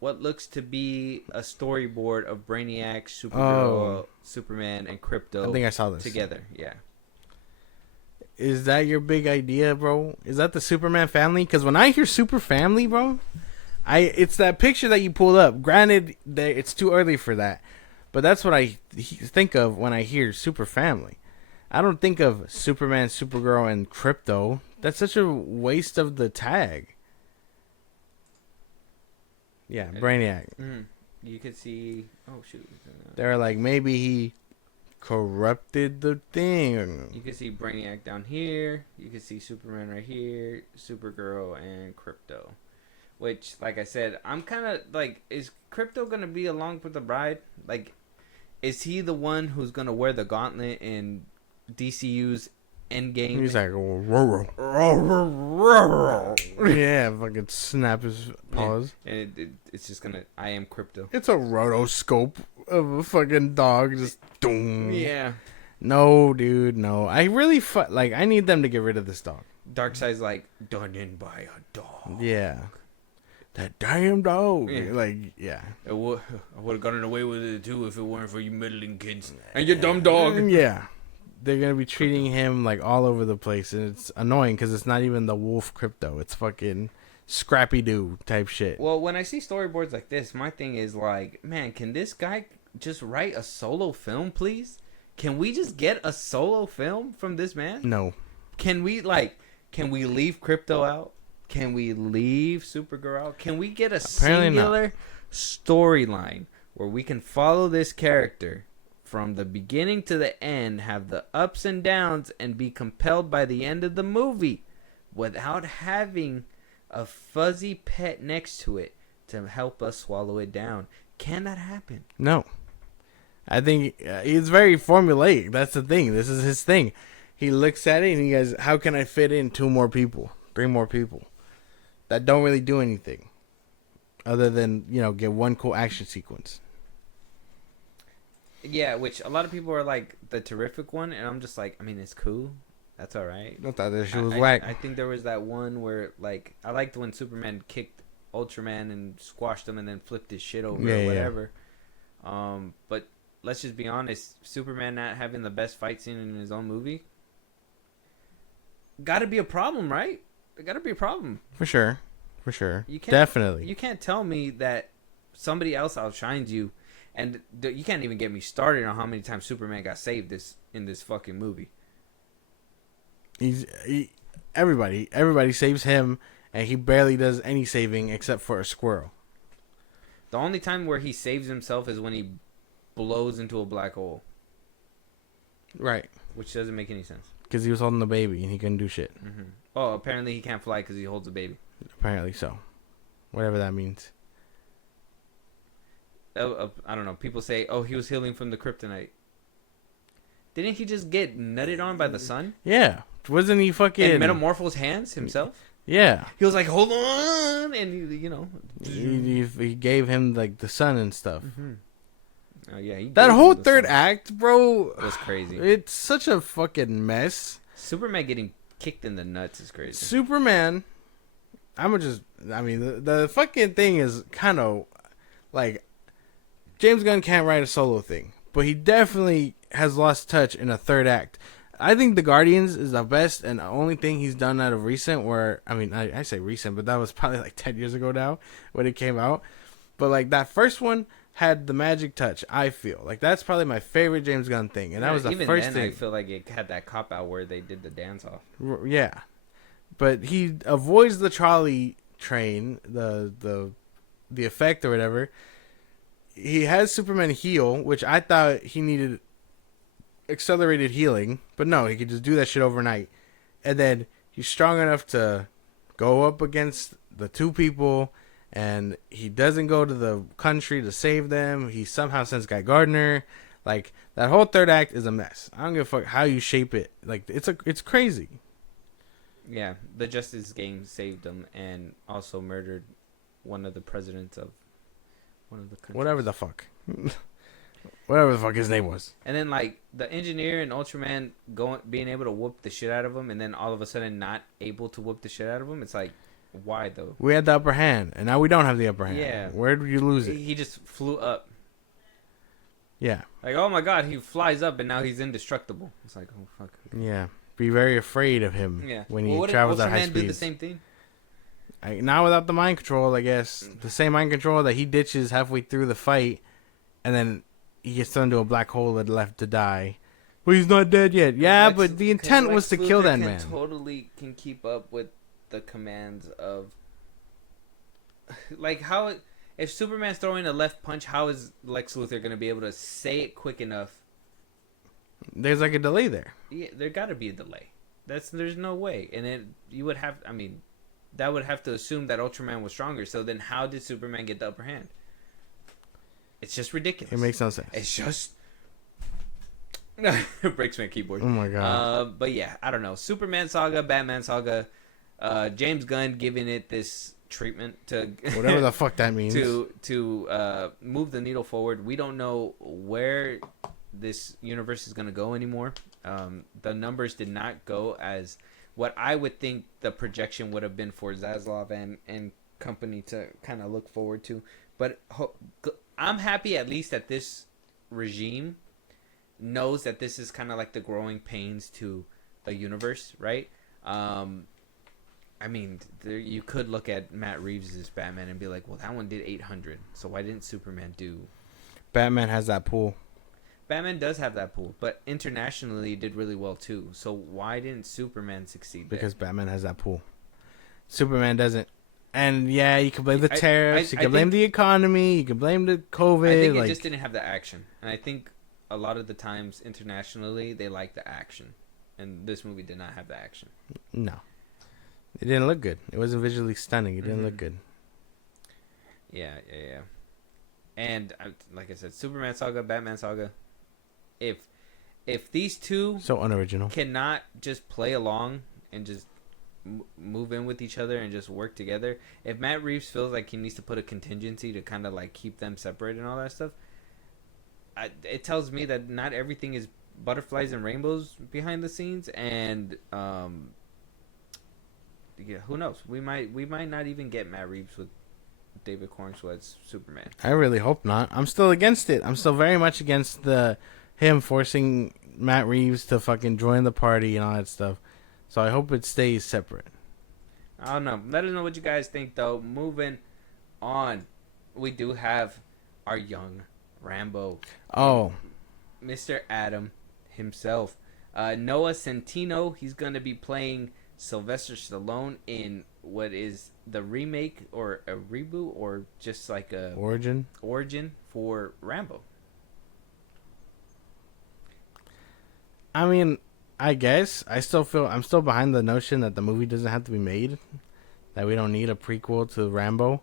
what looks to be a storyboard of Brainiac, Supergirl, Superman, and Crypto. I think I saw this together. Yeah. Is that your big idea, bro? Is that the Superman family? Because when I hear Super Family, bro, it's that picture that you pulled up. Granted, it's too early for that, but that's what I think of when I hear Super Family. I don't think of Superman, Supergirl, and Crypto. That's such a waste of the tag. Yeah, Brainiac. Mm-hmm. You could see. Oh shoot! They're like, maybe he corrupted the thing. You could see Brainiac down here. You could see Superman right here, Supergirl, and Crypto. Which, like I said, I'm kind of like, is Crypto gonna be along with the bride? Like, is he the one who's gonna wear the gauntlet in DCU's Endgame? He's like, yeah, fucking snap his paws. Yeah. And it's just gonna, I am Crypto. It's a rotoscope of a fucking dog, just doom. Yeah. No, dude, no. I really I need them to get rid of this dog. Darkseid's like, done in by a dog. Yeah. That damn dog. Yeah. Like, yeah. I would have gotten away with it too if it weren't for you meddling kids and your dumb dog. Yeah. They're going to be treating him like all over the place. And it's annoying because it's not even the wolf Crypto. It's fucking Scrappy Doo type shit. Well, when I see storyboards like this, my thing is like, man, can this guy just write a solo film, please? Can we just get a solo film from this man? No. Can we leave Crypto out? Can we leave Supergirl out? Can we get a singular storyline where we can follow this character from the beginning to the end, have the ups and downs, and be compelled by the end of the movie without having a fuzzy pet next to it to help us swallow it down? Can that happen? No. I think he's very formulaic. That's the thing. This is his thing. He looks at it and he goes, how can I fit in 2 more people, 3 more people that don't really do anything other than, get one cool action sequence? Yeah, which a lot of people are like the terrific one, and I'm just like, I mean, it's cool. That's all right. I thought that shit was I whack. I think there was that one where, like, I liked when Superman kicked Ultraman and squashed him and then flipped his shit over or whatever. But let's just be honest, Superman not having the best fight scene in his own movie gotta be a problem, right? It gotta be a problem. For sure. You can't, Definitely. You can't tell me that somebody else outshines you, and you can't even get me started on how many times Superman got saved in this fucking movie. Everybody saves him, and he barely does any saving except for a squirrel. The only time where he saves himself is when he blows into a black hole. Right. Which doesn't make any sense. Because he was holding the baby and he couldn't do shit. Mm-hmm. Oh, apparently he can't fly because he holds a baby. Apparently so. Whatever that means. I don't know. People say, oh, he was healing from the kryptonite. Didn't he just get nutted on by the sun? Yeah. Wasn't he fucking... And metamorphose hands himself? Yeah. He was like, hold on! And, He gave him, like, the sun and stuff. Mm-hmm. Oh, yeah. That whole third act, bro... was crazy. It's such a fucking mess. Superman getting kicked in the nuts is crazy. Superman... the fucking thing is kind of... like James Gunn can't write a solo thing, but he definitely has lost touch in a third act. I think The Guardians is the best and the only thing he's done out of recent where, I mean, I say recent, but that was probably like 10 years ago now when it came out. But like that first one had the magic touch, I feel. Like that's probably my favorite James Gunn thing. And that was the even first then, thing. I feel like it had that cop out where they did the dance off. Yeah. But he avoids the trolley train, the effect or whatever. He has Superman heal, which I thought he needed accelerated healing, but no, he could just do that shit overnight. And then he's strong enough to go up against the two people, and he doesn't go to the country to save them. He somehow sends Guy Gardner. Like that whole third act is a mess. I don't give a fuck how you shape it. Like it's crazy. Yeah, the Justice Gang saved him and also murdered one of the presidents of one of the countries. Whatever the fuck. Whatever the fuck his name was. And then like the engineer and Ultraman being able to whoop the shit out of him, and then all of a sudden not able to whoop the shit out of him. It's like, why though? We had the upper hand, and now we don't have the upper hand. Yeah. Where did you lose it? He just flew up. Yeah. Like, oh my god, he flies up and now he's indestructible. It's like, oh fuck. Yeah. Be very afraid of him when he travels at high Ultraman speed. do the same thing? Not without the mind control, I guess. The same mind control that he ditches halfway through the fight, and then he gets thrown into a black hole and left to die. Well, he's not dead yet. Yeah, but the intent was to kill that man. Totally can keep up with the commands of, like, how if Superman's throwing a left punch, how is Lex Luthor going to be able to say it quick enough? There's like a delay there. Yeah, there got to be a delay. There's no way, and then you would have. I mean, that would have to assume that Ultraman was stronger. So then, how did Superman get the upper hand? It's just ridiculous. It makes no sense. It's just it breaks my keyboard. Oh my god. But yeah, I don't know. Superman saga, Batman saga, James Gunn giving it this treatment to Whatever the fuck that means. to move the needle forward. We don't know where this universe is going to go anymore. The numbers did not go as what I would think the projection would have been for Zaslav and company to kind of look forward to. But I'm happy at least that this regime knows that this is kind of like the growing pains to the universe, right? I mean, you could look at Matt Reeves' Batman and be like, well, that one did 800, so why didn't Superman do? Batman has that pool. Batman does have that pool, but internationally it did really well too. So why didn't Superman succeed there? Because Batman has that pool. Superman doesn't. And yeah, you can blame the tariffs, you can blame the economy, you can blame the COVID. I think it just didn't have the action. And I think a lot of the times internationally they like the action. And this movie did not have the action. No. It didn't look good. It wasn't visually stunning. It didn't look good. Yeah. And like I said, Superman saga, Batman saga. If these two so unoriginal cannot just play along and just move in with each other and just work together, if Matt Reeves feels like he needs to put a contingency to kind of like keep them separate and all that stuff, it tells me that not everything is butterflies and rainbows behind the scenes. And yeah, who knows? We might not even get Matt Reeves with David Cornsweet's Superman. I really hope not. I'm still against it. I'm still very much against him forcing Matt Reeves to fucking join the party and all that stuff. So I hope it stays separate. I don't know. Let us know what you guys think, though. Moving on, we do have our young Rambo. Oh. Mr. Adam himself. Noah Centineo, he's going to be playing Sylvester Stallone in what is the remake or a reboot or just like a origin for Rambo. I mean, I guess I'm still behind the notion that the movie doesn't have to be made, that we don't need a prequel to Rambo,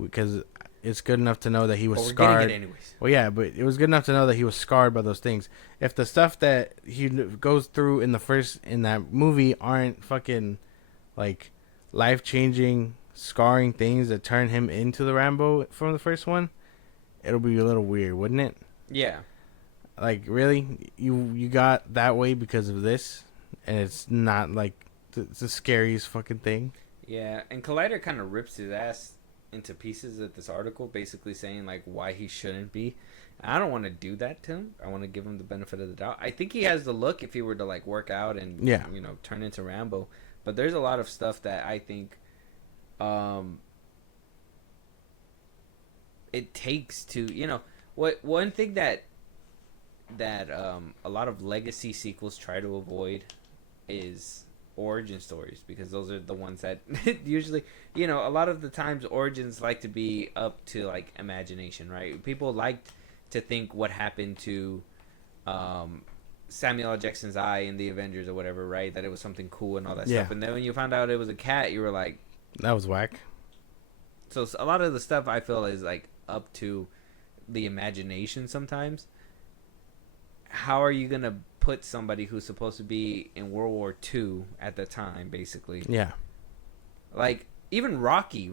because it's good enough to know that he was scarred. Getting it anyways. Well, yeah, but it was good enough to know that he was scarred by those things. If the stuff that he goes through in that movie aren't fucking like life-changing, scarring things that turn him into the Rambo from the first one, it'll be a little weird, wouldn't it? Yeah. Like, really? You got that way because of this? And it's not, like, it's the scariest fucking thing? Yeah, and Collider kind of rips his ass into pieces with this article, basically saying like why he shouldn't be. I don't want to do that to him. I want to give him the benefit of the doubt. I think he has the look if he were to like work out and turn into Rambo. But there's a lot of stuff that I think it takes to one thing that a lot of legacy sequels try to avoid is origin stories, because those are the ones that usually a lot of the times origins like to be up to like imagination, right? People liked to think what happened to Samuel L. Jackson's eye in the Avengers or whatever, right? That it was something cool and all that stuff. And then when you found out it was a cat, you were like, that was whack. So a lot of the stuff I feel is like up to the imagination sometimes. How are you gonna put somebody who's supposed to be in World War II at the time, basically? Yeah. Like even Rocky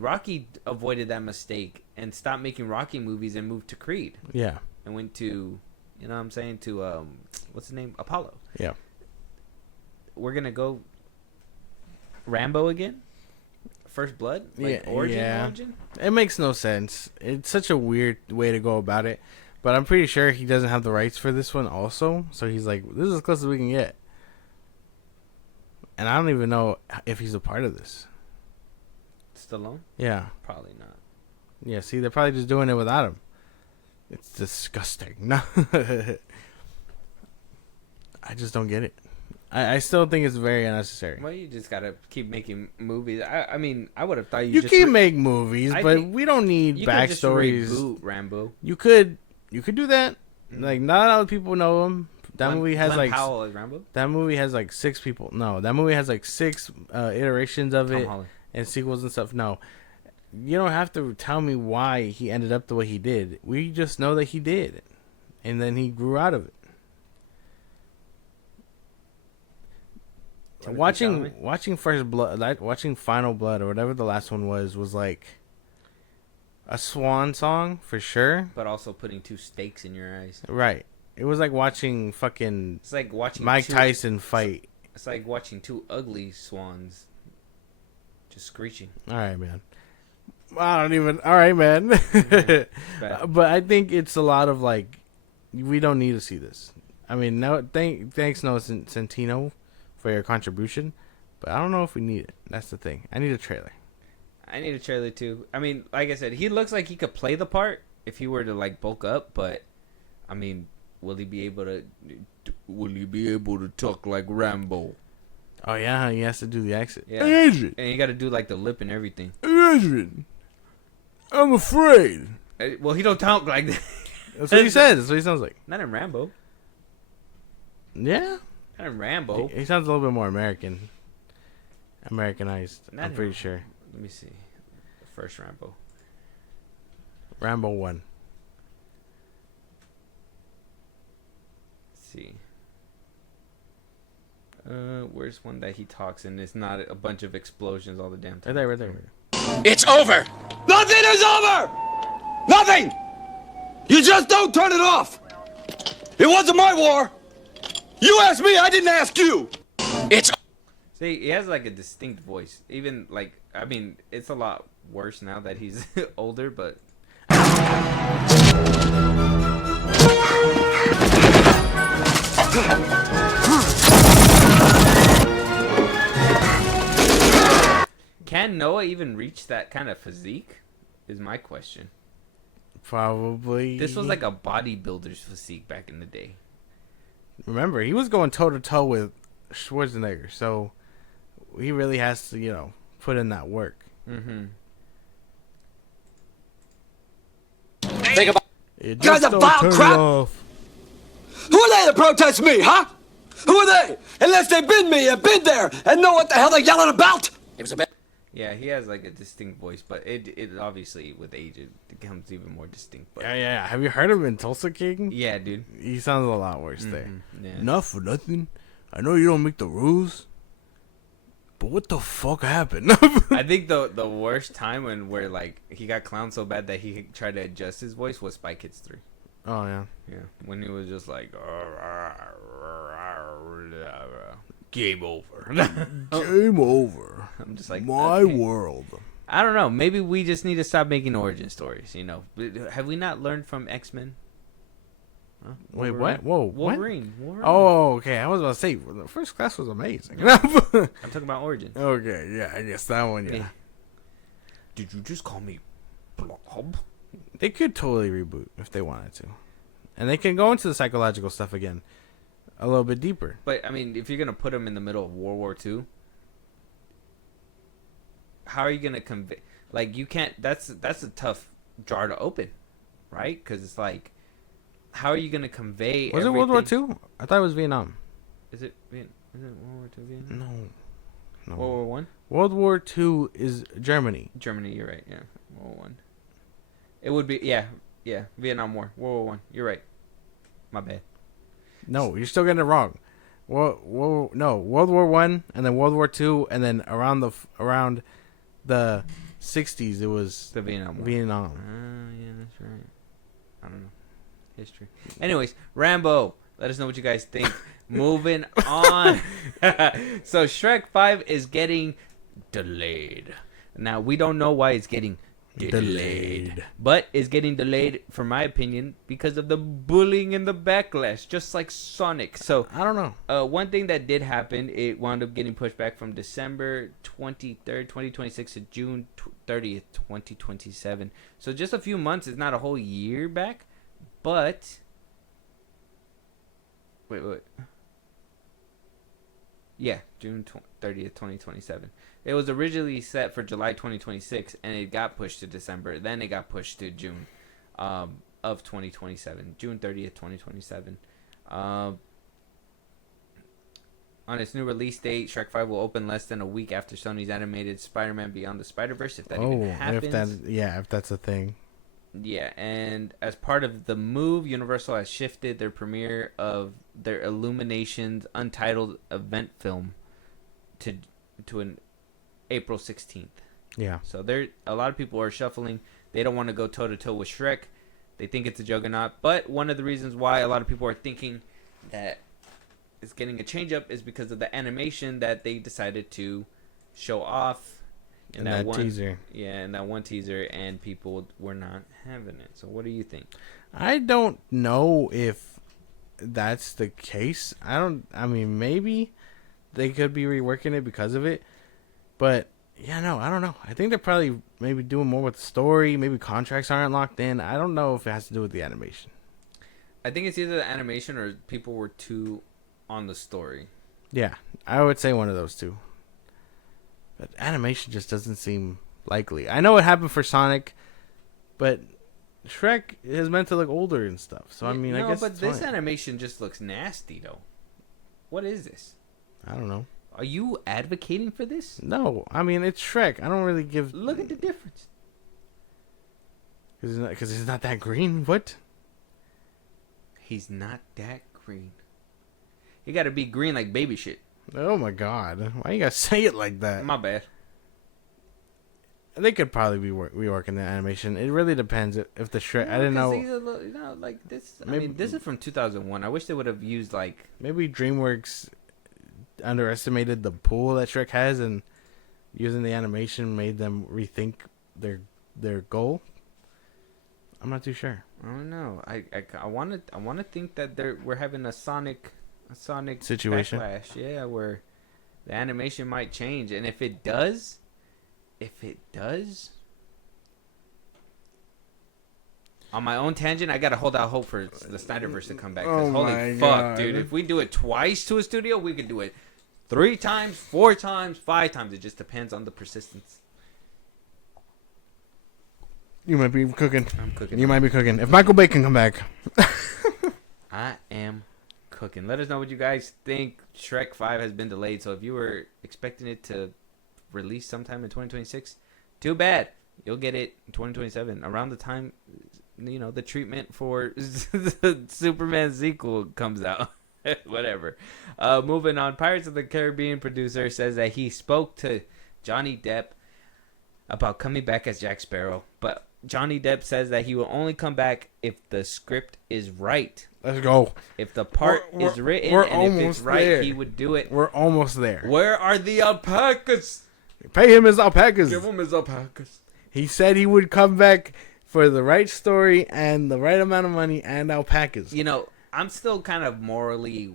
avoided that mistake and stopped making Rocky movies and moved to Creed. Yeah. And went to, what I'm saying, to what's his name, Apollo. Yeah. We're gonna go Rambo again. First Blood, like origin. It makes no sense. It's such a weird way to go about it. But I'm pretty sure he doesn't have the rights for this one also. So he's like, this is as close as we can get. And I don't even know if he's a part of this. Stallone? Yeah. Probably not. Yeah, see, they're probably just doing it without him. It's disgusting. No. I just don't get it. I still think it's very unnecessary. Well, you just gotta keep making movies. I mean, I would have thought you just can make movies, but we don't need you backstories. Could just reboot Rambo. You could do that. Like, not a lot of people know him. That movie has Glenn Powell as Rambo? That movie has like 6 people. No, that movie has like 6 iterations of it and sequels and stuff. No, you don't have to tell me why he ended up the way he did. We just know that he did, and then he grew out of it. Watching First Blood, like watching Final Blood or whatever the last one was like a swan song for sure. But also putting 2 stakes in your eyes. Right. It was like watching fucking. It's like watching Mike Tyson fight. It's like watching 2 ugly swans just screeching. All right, man. I don't even. All right, man. But I think it's a lot of like, we don't need to see this. I mean, no. Thanks, Noah Centino, for your contribution, but I don't know if we need it. That's the thing. I need a trailer. I need a trailer too. I mean, like I said, he looks like he could play the part if he were to like bulk up, but I mean, will he be able to talk like Rambo? Oh yeah, he has to do the accent. Yeah. And you got to do like the lip and everything. Adrian, I'm afraid. Well, he don't talk like that. That's what he says. That's what he sounds like. Not in Rambo. Yeah. Not in Rambo. He sounds a little bit more Americanized. Not I'm pretty sure. Let me see. The first Rambo. Rambo 1. Let's see. Where's one that he talks and it's not a bunch of explosions all the damn time? Right there. It's over. Nothing is over. Nothing. You just don't turn it off. It wasn't my war. You asked me, I didn't ask you. It's. See, he has like a distinct voice. Even like, I mean, it's a lot worse now that he's older, but. Can Noah even reach that kind of physique? Is my question. Probably. This was like a bodybuilder's physique back in the day. Remember, he was going toe to toe with Schwarzenegger, so he really has to, put in that work. Mm-hmm. Think about It guys just are don't vile turn it crap. off. Who are they to protest me, huh? Who are they? Unless they've been me and been there and know what the hell they're yelling about. It was a bit. Yeah, he has like a distinct voice, but it obviously with age it becomes even more distinct. But Yeah. Have you heard of him in Tulsa King? yeah, dude. He sounds a lot worse there. Yeah. Enough for nothing. I know you don't make the rules, but what the fuck happened? I think the worst time where like he got clowned so bad that he tried to adjust his voice was Spy Kids 3. Oh yeah. Yeah, when he was just like game over. Game over. I'm just like My okay. world. I don't know. Maybe we just need to stop making origin stories. Have we not learned from X-Men? Huh? Wait, what? Whoa, Wolverine. what? Oh, okay. I was about to say the First Class was amazing. I'm talking about origins. Okay, yeah, I guess that one. Yeah. Did you just call me Blob? They could totally reboot if they wanted to, and they can go into the psychological stuff again, a little bit deeper. But I mean, if you're gonna put them in the middle of World War II, how are you gonna convey? Like, you can't. That's a tough jar to open, right? Because it's like, how are you gonna convey? Was it World War II? I thought it was Vietnam. Is it World War II? Vietnam? No. World War One. World War II is Germany. Germany. You're right. Yeah. World War One. It would be yeah. Vietnam War. World War One. You're right. My bad. No, you're still getting it wrong. World War One, and then World War II, and then around the 60s, it was The Vietnam War. Vietnam. Yeah, that's right. I don't know. History. Anyways, Rambo. Let us know what you guys think. Moving on. So Shrek 5 is getting delayed. Now, we don't know why it's getting delayed. But it's getting delayed, for my opinion, because of the bullying and the backlash, just like Sonic. So I don't know. one thing that did happen, it wound up getting pushed back from December 23rd, 2026 to June 30th, 2027. So just a few months. It's not a whole year back. But wait. Yeah, June 30th, 2027. It was originally set for July 2026, and it got pushed to December. Then it got pushed to June of 2027. June 30th, 2027. On its new release date, Shrek 5 will open less than a week after Sony's animated Spider-Man Beyond the Spider-Verse, if that even happens. If that's a thing. Yeah, and as part of the move, Universal has shifted their premiere of their Illuminations Untitled event film to an April 16th. Yeah. So a lot of people are shuffling. They don't want to go toe to toe with Shrek. They think it's a juggernaut. But one of the reasons why a lot of people are thinking that it's getting a change up is because of the animation that they decided to show off. In that teaser. Yeah, in that one teaser, and people were not having it. So what do you think? I don't know if that's the case. I mean, maybe they could be reworking it because of it. But, yeah, no, I don't know. I think they're probably maybe doing more with the story. Maybe contracts aren't locked in. I don't know if it has to do with the animation. I think it's either the animation or people were too on the story. Yeah, I would say one of those two. But animation just doesn't seem likely. I know it happened for Sonic, but Shrek is meant to look older and stuff. So, I mean, I guess but it's this fine. animation just looks nasty, though. What is this? I don't know. Are you advocating for this? No, I mean, it's Shrek. I don't really give... Look at the difference. Because he's not that green? What? He's not that green. He got to be green like baby shit. Oh, my God. Why you gotta say it like that? My bad. They could probably be reworking the animation. It really depends if the Shrek... I didn't know... He's a little, like this... I mean, this is from 2001. I wish they would have used, like... Maybe DreamWorks underestimated the pool that Shrek has, and using the animation made them rethink their goal. I'm not too sure. I don't know. I want to think that we're having a Sonic situation. backlash. Yeah, where the animation might change, and if it does, on my own tangent, I gotta hold out hope for the Snyderverse to come back. Oh holy my fuck, God. dude! If we do it twice to a studio, we could do it 3 times, 4 times, 5 times. It just depends on the persistence. You might be cooking. I'm cooking. You might be cooking. If Michael Bay can come back. I am cooking. Let us know what you guys think. Shrek 5 has been delayed, so if you were expecting it to release sometime in 2026, too bad. You'll get it in 2027, around the time, the treatment for the Superman sequel comes out. Whatever. Moving on. Pirates of the Caribbean producer says that he spoke to Johnny Depp about coming back as Jack Sparrow, but Johnny Depp says that he will only come back if the script is right. Let's go. If the part is written and if it's right, he would do it. We're almost there. Where are the alpacas? Pay him his alpacas. Give him his alpacas. He said he would come back for the right story and the right amount of money and alpacas. You know, I'm still kind of morally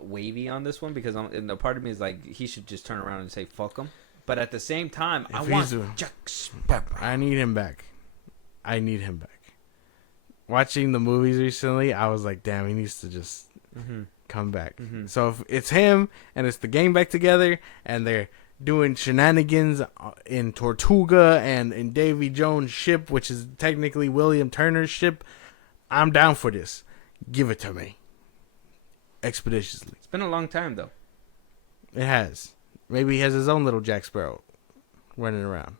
wavy on this one because and the part of me is like he should just turn around and say fuck him. But at the same time, I want Jack Sparrow. I need him back. Watching the movies recently, I was like, damn, he needs to just come back. So if it's him and it's the gang back together and they're doing shenanigans in Tortuga and in Davy Jones' ship, which is technically William Turner's ship, I'm down for this. Give it to me. Expeditiously. It's been a long time, though. It has. Maybe he has his own little Jack Sparrow running around.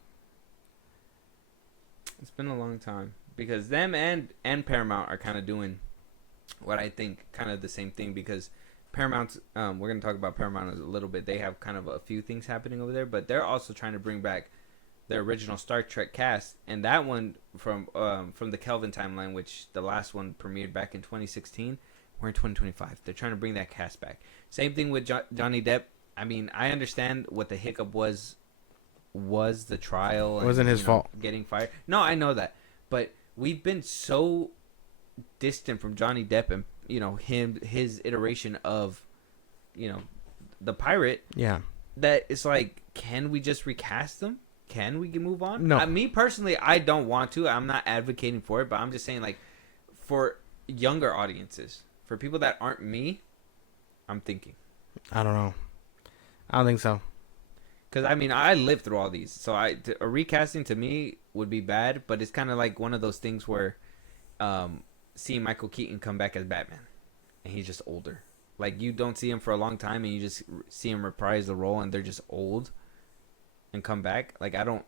It's been a long time. Because them and Paramount are kind of doing what I think kind of the same thing. Because Paramount's, we're going to talk about Paramount a little bit. They have kind of a few things happening over there. But they're also trying to bring back their original Star Trek cast. And that one from the Kelvin timeline, which the last one premiered back in 2016. We're in 2025. They're trying to bring that cast back. Same thing with Johnny Depp. I mean, I understand what the hiccup was the trial. It wasn't his fault. Getting fired. No, I know that. But we've been so distant from Johnny Depp and, his iteration of, the pirate. Yeah. That it's like, can we just recast them? Can we move on? No. Me personally, I don't want to. I'm not advocating for it, but I'm just saying, like, for younger audiences, for people that aren't me, I'm thinking. I don't know. I don't think so. Because, I mean, I lived through all these. So a recasting to me would be bad, but it's kind of like one of those things where seeing Michael Keaton come back as Batman, and he's just older. Like, you don't see him for a long time, and you just see him reprise the role, and they're just old and come back. Like, I don't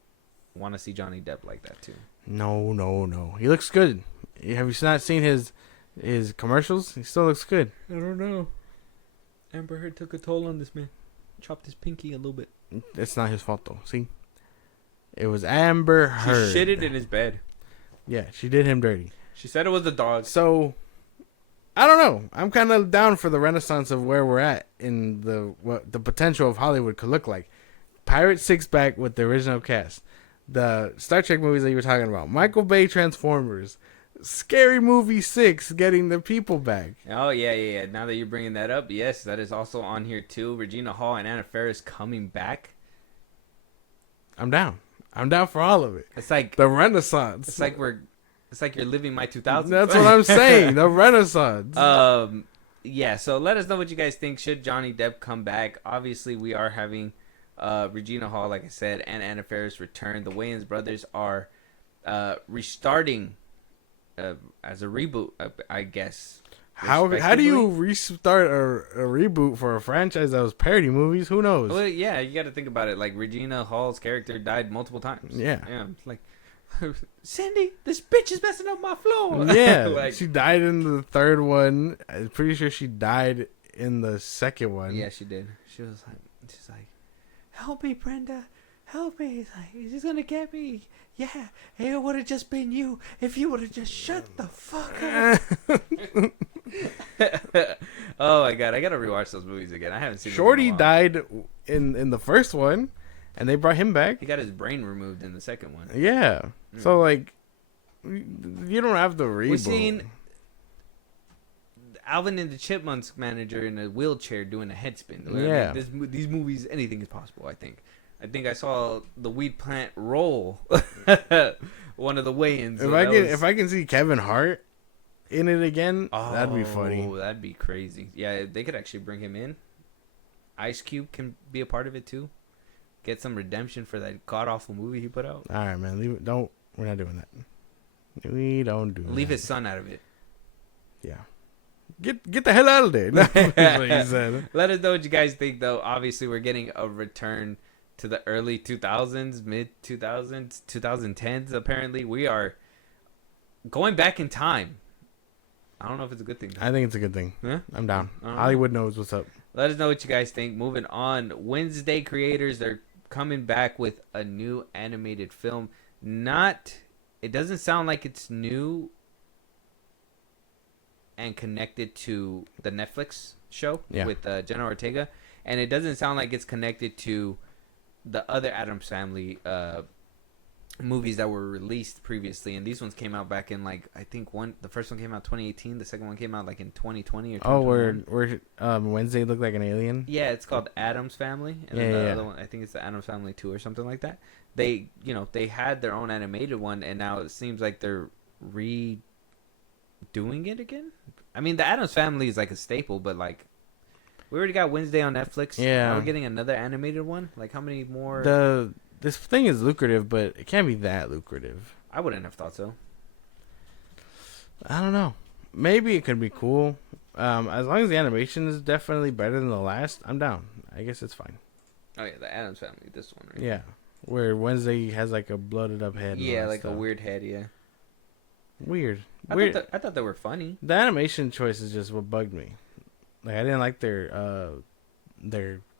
want to see Johnny Depp like that, too. No. He looks good. Have you not seen his commercials? He still looks good. I don't know. Amber Heard took a toll on this man. Chopped his pinky a little bit. It's not his fault, though. See? It was Amber Heard. She shitted in his bed. Yeah, she did him dirty. She said it was the dog. So, I don't know. I'm kind of down for the renaissance of where we're at in what the potential of Hollywood could look like. Pirate Six back with the original cast. The Star Trek movies that you were talking about. Michael Bay Transformers. Scary Movie 6 getting the people back. Oh, yeah. Now that you're bringing that up, yes, that is also on here, too. Regina Hall and Anna Faris coming back. I'm down. I'm down for all of it. It's like the renaissance. It's like you're living my 2000s. That's what I'm saying. The renaissance. Yeah, so let us know what you guys think. Should Johnny Depp come back? Obviously, we are having Regina Hall, like I said, and Anna Faris return. The Wayans brothers are restarting as a reboot, I guess. How do you restart a reboot for a franchise that was parody movies? Who knows? Well, yeah, you got to think about it. Like, Regina Hall's character died multiple times. Yeah. Like, Cindy, this bitch is messing up my floor. Yeah, like, she died in the third one. I'm pretty sure she died in the second one. Yeah, she did. She's like, help me, Brenda. Help me. He's like, he's going to get me. Yeah, it would have just been you if you would have just shut the fuck up. Oh my god, I gotta rewatch those movies again. I haven't seen. Shorty died in the first one, and they brought him back. He got his brain removed in the second one. Yeah, so like, you don't have to reboot. We've seen Alvin and the Chipmunks manager in a wheelchair doing a headspin. Yeah, I mean, these movies, anything is possible. I think I saw the weed plant roll. One of the Wayans. If I can see Kevin Hart in it again, that'd be funny. That'd be crazy. Yeah, they could actually bring him in. Ice Cube can be a part of it too. Get some redemption for that god awful movie he put out. All right, man. Leave it. Don't. We're not doing that. We don't do. Leave that. his son out of it. Yeah. Get the hell out of there. That's what he said. Let us know what you guys think, though. Obviously, we're getting a return to the early 2000s, mid 2000s, 2010s. Apparently, we are going back in time. I don't know if it's a good thing. I think it's a good thing. Yeah? I'm down. Hollywood knows what's up. Let us know what you guys think. Moving on, Wednesday creators, they're coming back with a new animated film. It doesn't sound like it's new and connected to the Netflix show with Jenna Ortega, and it doesn't sound like it's connected to the other Addams Family movies that were released previously, and these ones came out back in like I think the first one came out 2018, the second one came out like in 2020 or 2021. where Wednesday looked like an alien. Yeah, it's called Addams Family, and then the other one I think it's the Addams Family 2 or something like that. They they had their own animated one, and now it seems like they're redoing it again. I mean, the Addams Family is like a staple, but like we already got Wednesday on Netflix. Yeah, now we're getting another animated one. Like how many more? This thing is lucrative, but it can't be that lucrative. I wouldn't have thought so. I don't know. Maybe it could be cool. As long as the animation is definitely better than the last, I'm down. I guess it's fine. Oh yeah, the Addams Family, this one, right? Yeah, where Wednesday has like a blooded up head. Yeah, like stuff. a weird head. Yeah. Weird. I thought they were funny. The animation choice is just what bugged me. Like I didn't like their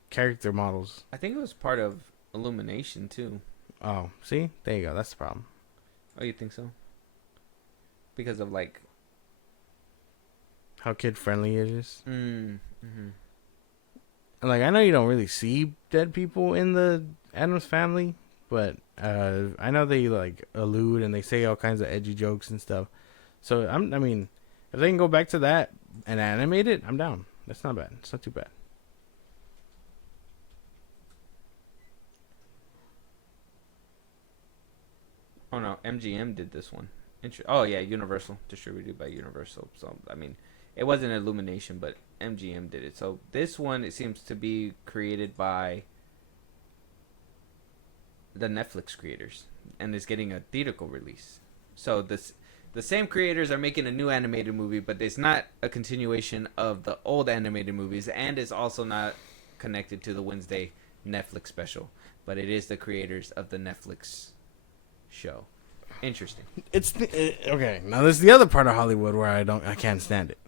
character models. I think it was part of Illumination too. Oh, see, there you go. That's the problem. Oh, you think so? Because of like how kid friendly it is. Mm-hmm. And like I know you don't really see dead people in the Addams Family, but I know they like allude and they say all kinds of edgy jokes and stuff. So I mean, if they can go back to that and animate it, I'm down. That's not bad. It's not too bad. Oh no, MGM did this one. Oh yeah, Universal, distributed by Universal. So I mean, it wasn't Illumination, but MGM did it. So this one, it seems to be created by the Netflix creators, and is getting a theatrical release. So the same creators are making a new animated movie, but it's not a continuation of the old animated movies, and it's also not connected to the Wednesday Netflix special. But it is the creators of the Netflix show. Interesting. Okay. Now there's the other part of Hollywood where I can't stand it.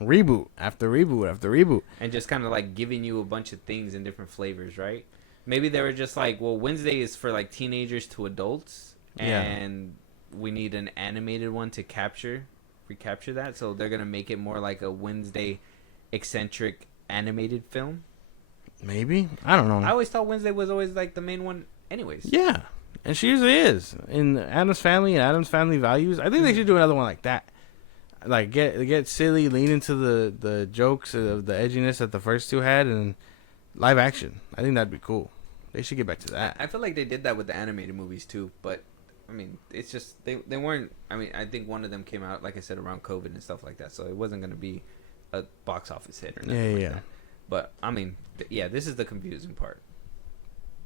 Reboot after reboot after reboot, and just kind of like giving you a bunch of things in different flavors, right? Maybe they were just like, well, Wednesday is for like teenagers to adults, and we need an animated one to recapture that. So they're gonna make it more like a Wednesday eccentric animated film. Maybe, I don't know. I always thought Wednesday was always like the main one, anyways. Yeah, and she usually is in Addams Family and Addams Family Values. I think they should do another one like that. Like get silly, lean into the jokes of the edginess that the first two had, and live action. I think that'd be cool. They should get back to that. I feel like they did that with the animated movies too, but I mean, it's just they weren't. I mean, I think one of them came out, like I said, around COVID and stuff like that, so it wasn't gonna be a box office hit or nothing like that. But I mean, this is the confusing part.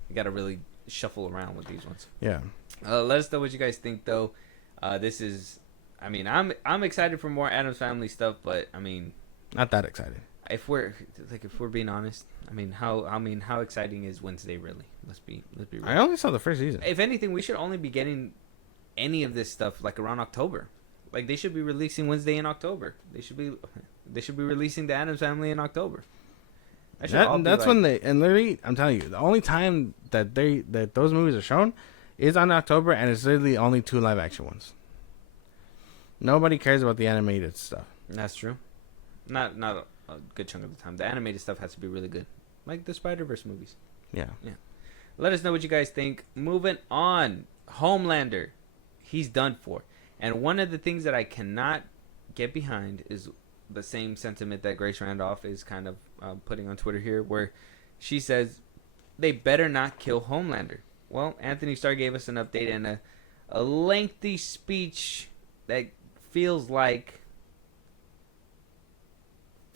You got to really shuffle around with these ones. Yeah. Let us know what you guys think, though. This is. I mean, I'm excited for more Addams Family stuff, but I mean, not that excited. If we're being honest, I mean, how exciting is Wednesday really? Let's be real. I only saw the first season. If anything, we should only be getting any of this stuff like around October. Like they should be releasing Wednesday in October. They should be releasing the Addams Family in October. That's when they, and literally, I'm telling you, the only time that those movies are shown is on October, and it's literally only 2 live action ones. Nobody cares about the animated stuff. That's true. Not a good chunk of the time. The animated stuff has to be really good, like the Spider-Verse movies. Yeah. Let us know what you guys think. Moving on, Homelander, he's done for. And one of the things that I cannot get behind is the same sentiment that Grace Randolph is kind of putting on Twitter here, where she says they better not kill Homelander. Well, Anthony Starr gave us an update and a lengthy speech that feels like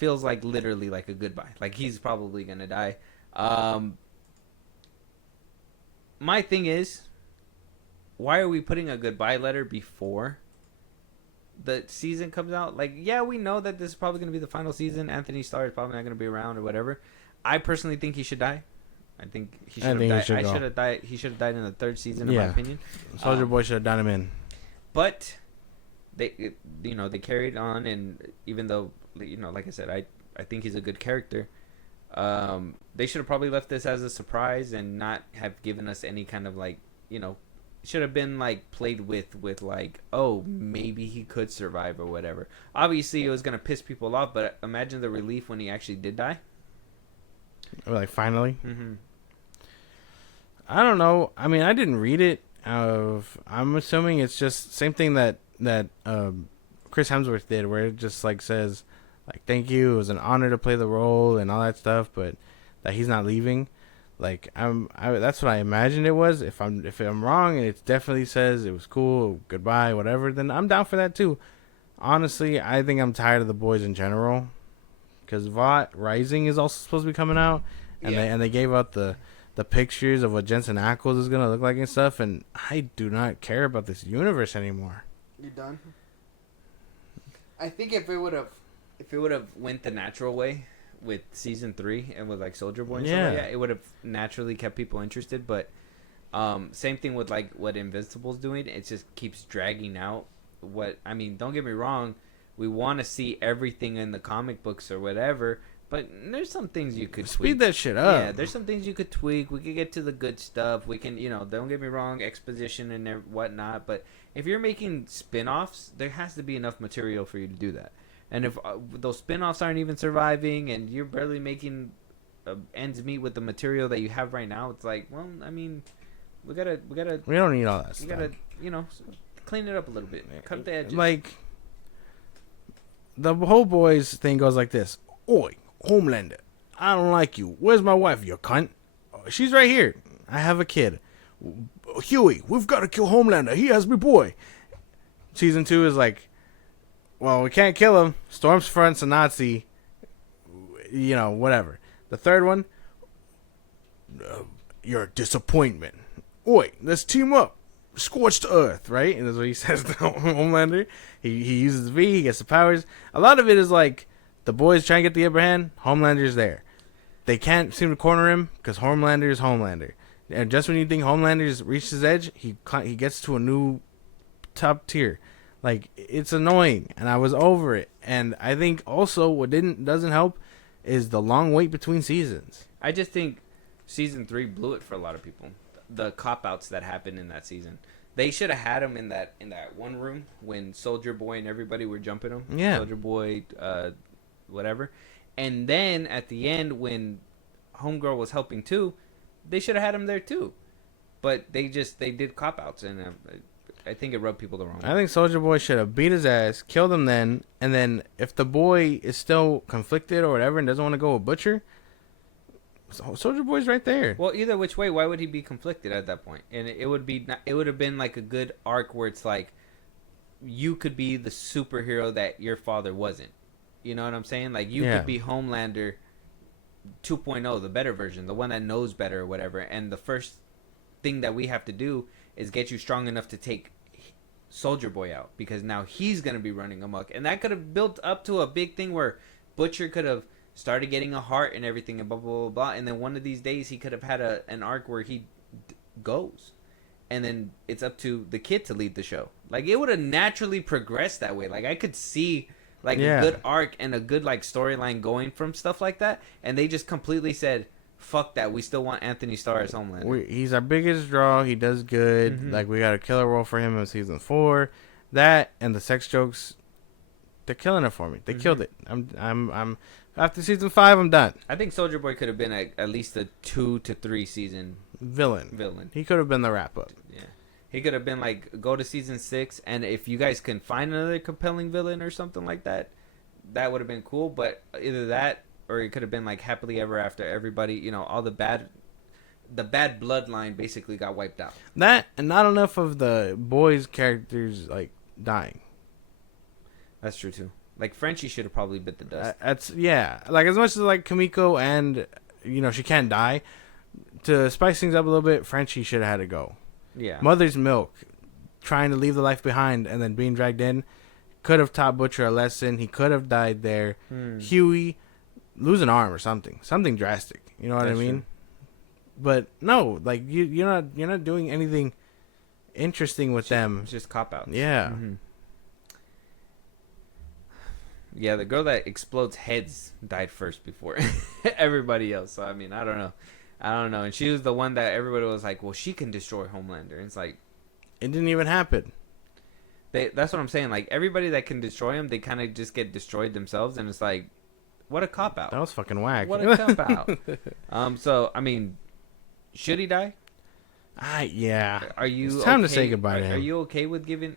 literally like a goodbye. Like he's probably gonna die. My thing is, why are we putting a goodbye letter before the season comes out? Like, yeah, we know that this is probably gonna be the final season. Anthony Starr is probably not gonna be around or whatever. I personally think he should die. I think he should have died. He should have died in the 3rd season, in my opinion. Soldier Boy should have done him in. But they carried on, and even though, like I said, I think he's a good character. They should have probably left this as a surprise and not have given us any kind of should have been like played with like, oh, maybe he could survive or whatever. Obviously, it was gonna piss people off, but imagine the relief when he actually did die. Like finally. Mm-hmm. I don't know. I mean, I didn't read it. I'm assuming it's just same thing that Chris Hemsworth did, where it just like says like thank you, it was an honor to play the role and all that stuff, but that he's not leaving. Like that's what I imagined it was. If I'm wrong and it definitely says it was cool, goodbye, whatever, then I'm down for that too. Honestly, I think I'm tired of the boys in general, because VOT Rising is also supposed to be coming out, and they gave out the pictures of what Jensen Ackles is gonna look like and stuff, and I do not care about this universe anymore. You're done. I think if it would have went the natural way with season 3 and with like Soldier Boy and stuff like that, it would have naturally kept people interested. But same thing with like what Invincible's doing. It just keeps dragging out. Don't get me wrong, we want to see everything in the comic books or whatever, but there's some things you could speed that shit up. Yeah, there's some things you could tweak. We could get to the good stuff. We can, don't get me wrong, exposition and whatnot, but if you're making spin-offs, there has to be enough material for you to do that. And if those spin-offs aren't even surviving and you're barely making ends meet with the material that you have right now, it's like, well, I mean, we don't need all that stuff. We gotta, clean it up a little bit. Cut the edges. Like, the whole boys thing goes like this. Oi, Homelander, I don't like you. Where's my wife, you cunt? She's right here. I have a kid. Huey, we've got to kill Homelander. He has me boy. Season 2 is like, well, we can't kill him. Stormfront's a Nazi. Whatever. The third one, you're a disappointment. Oi, let's team up. Scorched earth, right? And that's what he says to Homelander. He uses V, he gets the powers. A lot of it is like the boys trying to get the upper hand. Homelander's there. They can't seem to corner him because Homelander is Homelander. And just when you think Homelander's reached his edge, he gets to a new top tier. Like, it's annoying, and I was over it. And I think also what doesn't help is the long wait between seasons. I just think season 3 blew it for a lot of people. The cop-outs that happened in that season. They should have had him in that one room when Soldier Boy and everybody were jumping him. Yeah. Soldier Boy, whatever. And then at the end when Homegirl was helping too, they should have had him there too. But they did cop-outs, and I think it rubbed people the wrong way. I think Soldier Boy should have beat his ass, killed him then, and then if the boy is still conflicted or whatever and doesn't want to go with Butcher, Soldier Boy's right there. Well, either which way, why would he be conflicted at that point? And it would have been like a good arc where it's like you could be the superhero that your father wasn't. You know what I'm saying? Like you could be Homelander 2.0, the better version, the one that knows better or whatever. And the first thing that we have to do is get you strong enough to take Soldier Boy out, because now he's going to be running amok. And that could have built up to a big thing where Butcher could have started getting a heart and everything and blah, blah, blah, blah. And then one of these days he could have had an arc where he goes. And then it's up to the kid to lead the show. Like, it would have naturally progressed that way. Like, I could see, like, a good arc and a good, like, storyline going from stuff like that. And they just completely said, fuck that. We still want Anthony Starr as Homelander. He's our biggest draw. He does good. Mm-hmm. Like, we got a killer role for him in season 4. That and the sex jokes, they're killing it for me. They killed it. I'm after season 5, I'm done. I think Soldier Boy could have been at least a 2 to 3 season villain. He could have been the wrap up. Yeah, he could have been like, go to season 6, and if you guys can find another compelling villain or something like that, that would have been cool. But either that, or it could have been like happily ever after. Everybody, all the bad bloodline basically got wiped out. That and not enough of the boys' characters like dying. That's true too. Like, Frenchie should have probably bit the dust. Like, as much as like Kamiko and she can't die, to spice things up a little bit, Frenchie should have had to go. Yeah. Mother's Milk, trying to leave the life behind and then being dragged in, could have taught Butcher a lesson. He could have died there. Huey, lose an arm or something drastic. You know what I mean? True. But no, like you're not doing anything interesting with them. It's just cop outs. Yeah. Mm-hmm. Yeah, the girl that explodes heads died first before everybody else. So, I mean, I don't know. And she was the one that everybody was like, well, she can destroy Homelander. And it's like, it didn't even happen. That's what I'm saying. Like, everybody that can destroy him, they kind of just get destroyed themselves. And it's like, what a cop-out. That was fucking whack. What a cop-out. So, I mean, should he die? Yeah. Are you? It's time to okay- say goodbye to Are him. you okay with giving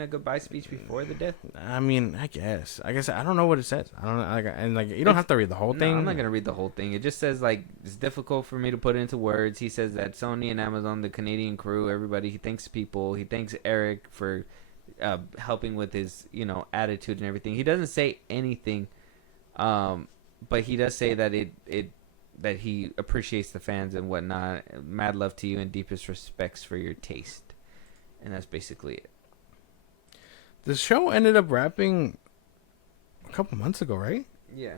a goodbye speech before the death? I mean, I guess. I don't know what it says. I don't know. And you don't have to read the whole No, thing. I'm not gonna read the whole thing. It just says like it's difficult for me to put it into words. He says that Sony and Amazon, the Canadian crew, everybody. He thanks people. He thanks Eric for helping with his attitude and everything. He doesn't say anything, but he does say that that he appreciates the fans and whatnot. Mad love to you and deepest respects for your taste, and that's basically it. The show ended up wrapping a couple months ago, right? Yeah.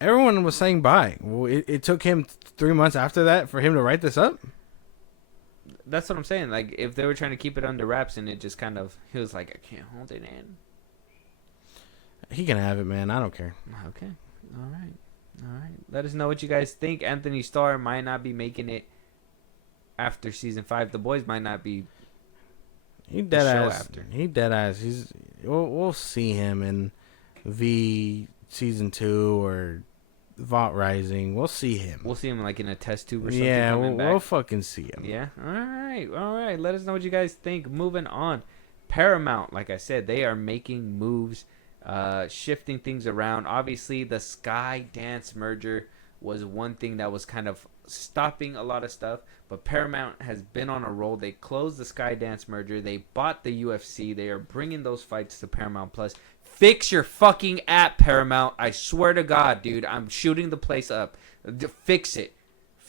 Everyone was saying bye. Well, it took him 3 months after that for him to write this up. That's what I'm saying. Like, if they were trying to keep it under wraps and it just kind of, he was like, I can't hold it in. He can have it, man. I don't care. Okay. All right. Let us know what you guys think. Anthony Starr might not be making it after season 5. The boys might not be. He The dead show ass. after. He dead ass. We'll see him in V season 2 or Vault Rising. We'll see him. We'll see him like in a test tube or something. Yeah, coming back. we'll fucking see him. Yeah. All right. Let us know what you guys think. Moving on. Paramount, like I said, they are making moves, shifting things around. Obviously, the Skydance merger was one thing that was kind of stopping a lot of stuff, but Paramount has been on a roll. They closed the Skydance merger. They bought the UFC. They are bringing those fights to Paramount Plus. Fix your fucking app, Paramount. I swear to God, dude, I'm shooting the place up. Fix it.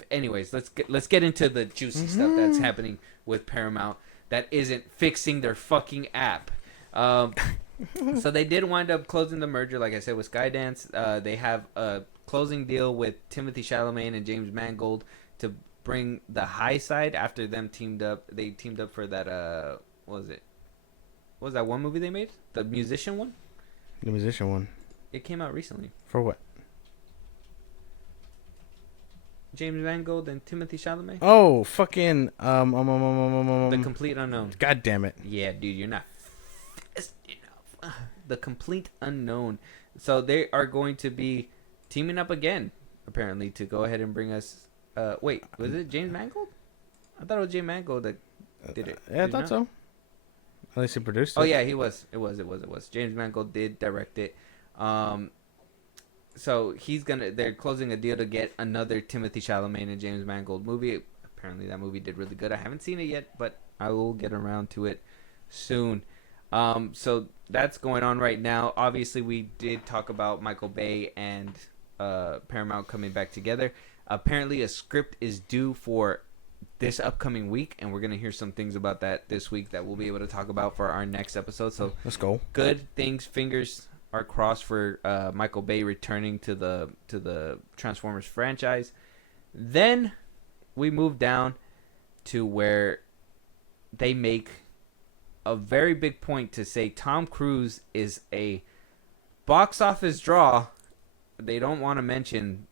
Anyways, let's get into the juicy stuff that's happening with Paramount that isn't fixing their fucking app. So they did wind up closing the merger, like I said, with Skydance. They have a closing deal with Timothy Chalamet and James Mangold to bring the high side after them teamed up. They teamed up for that, what was it? What was that one movie they made? The musician one? The musician one. It came out recently. For what? James Mangold and Timothy Chalamet? Oh, fucking The Complete Unknown. God damn it. Yeah, dude, you're not fast enough. The Complete Unknown. So they are going to be teaming up again, apparently, to go ahead and bring us. Wait, was it James Mangold? I thought it was James Mangold that did it. Yeah, I Did thought not? so. At least he produced it. Oh yeah, he was. It was. James Mangold did direct it. So they're closing a deal to get another Timothy Chalamet and James Mangold movie. Apparently that movie did really good. I haven't seen it yet, but I will get around to it soon. So that's going on right now. Obviously, we did talk about Michael Bay and Paramount coming back together. Apparently, a script is due for this upcoming week, and we're going to hear some things about that this week that we'll be able to talk about for our next episode. So Let's go. good things. Fingers are crossed for Michael Bay returning to the Transformers franchise. Then we move down to where they make a very big point to say Tom Cruise is a box office draw. They don't want to mention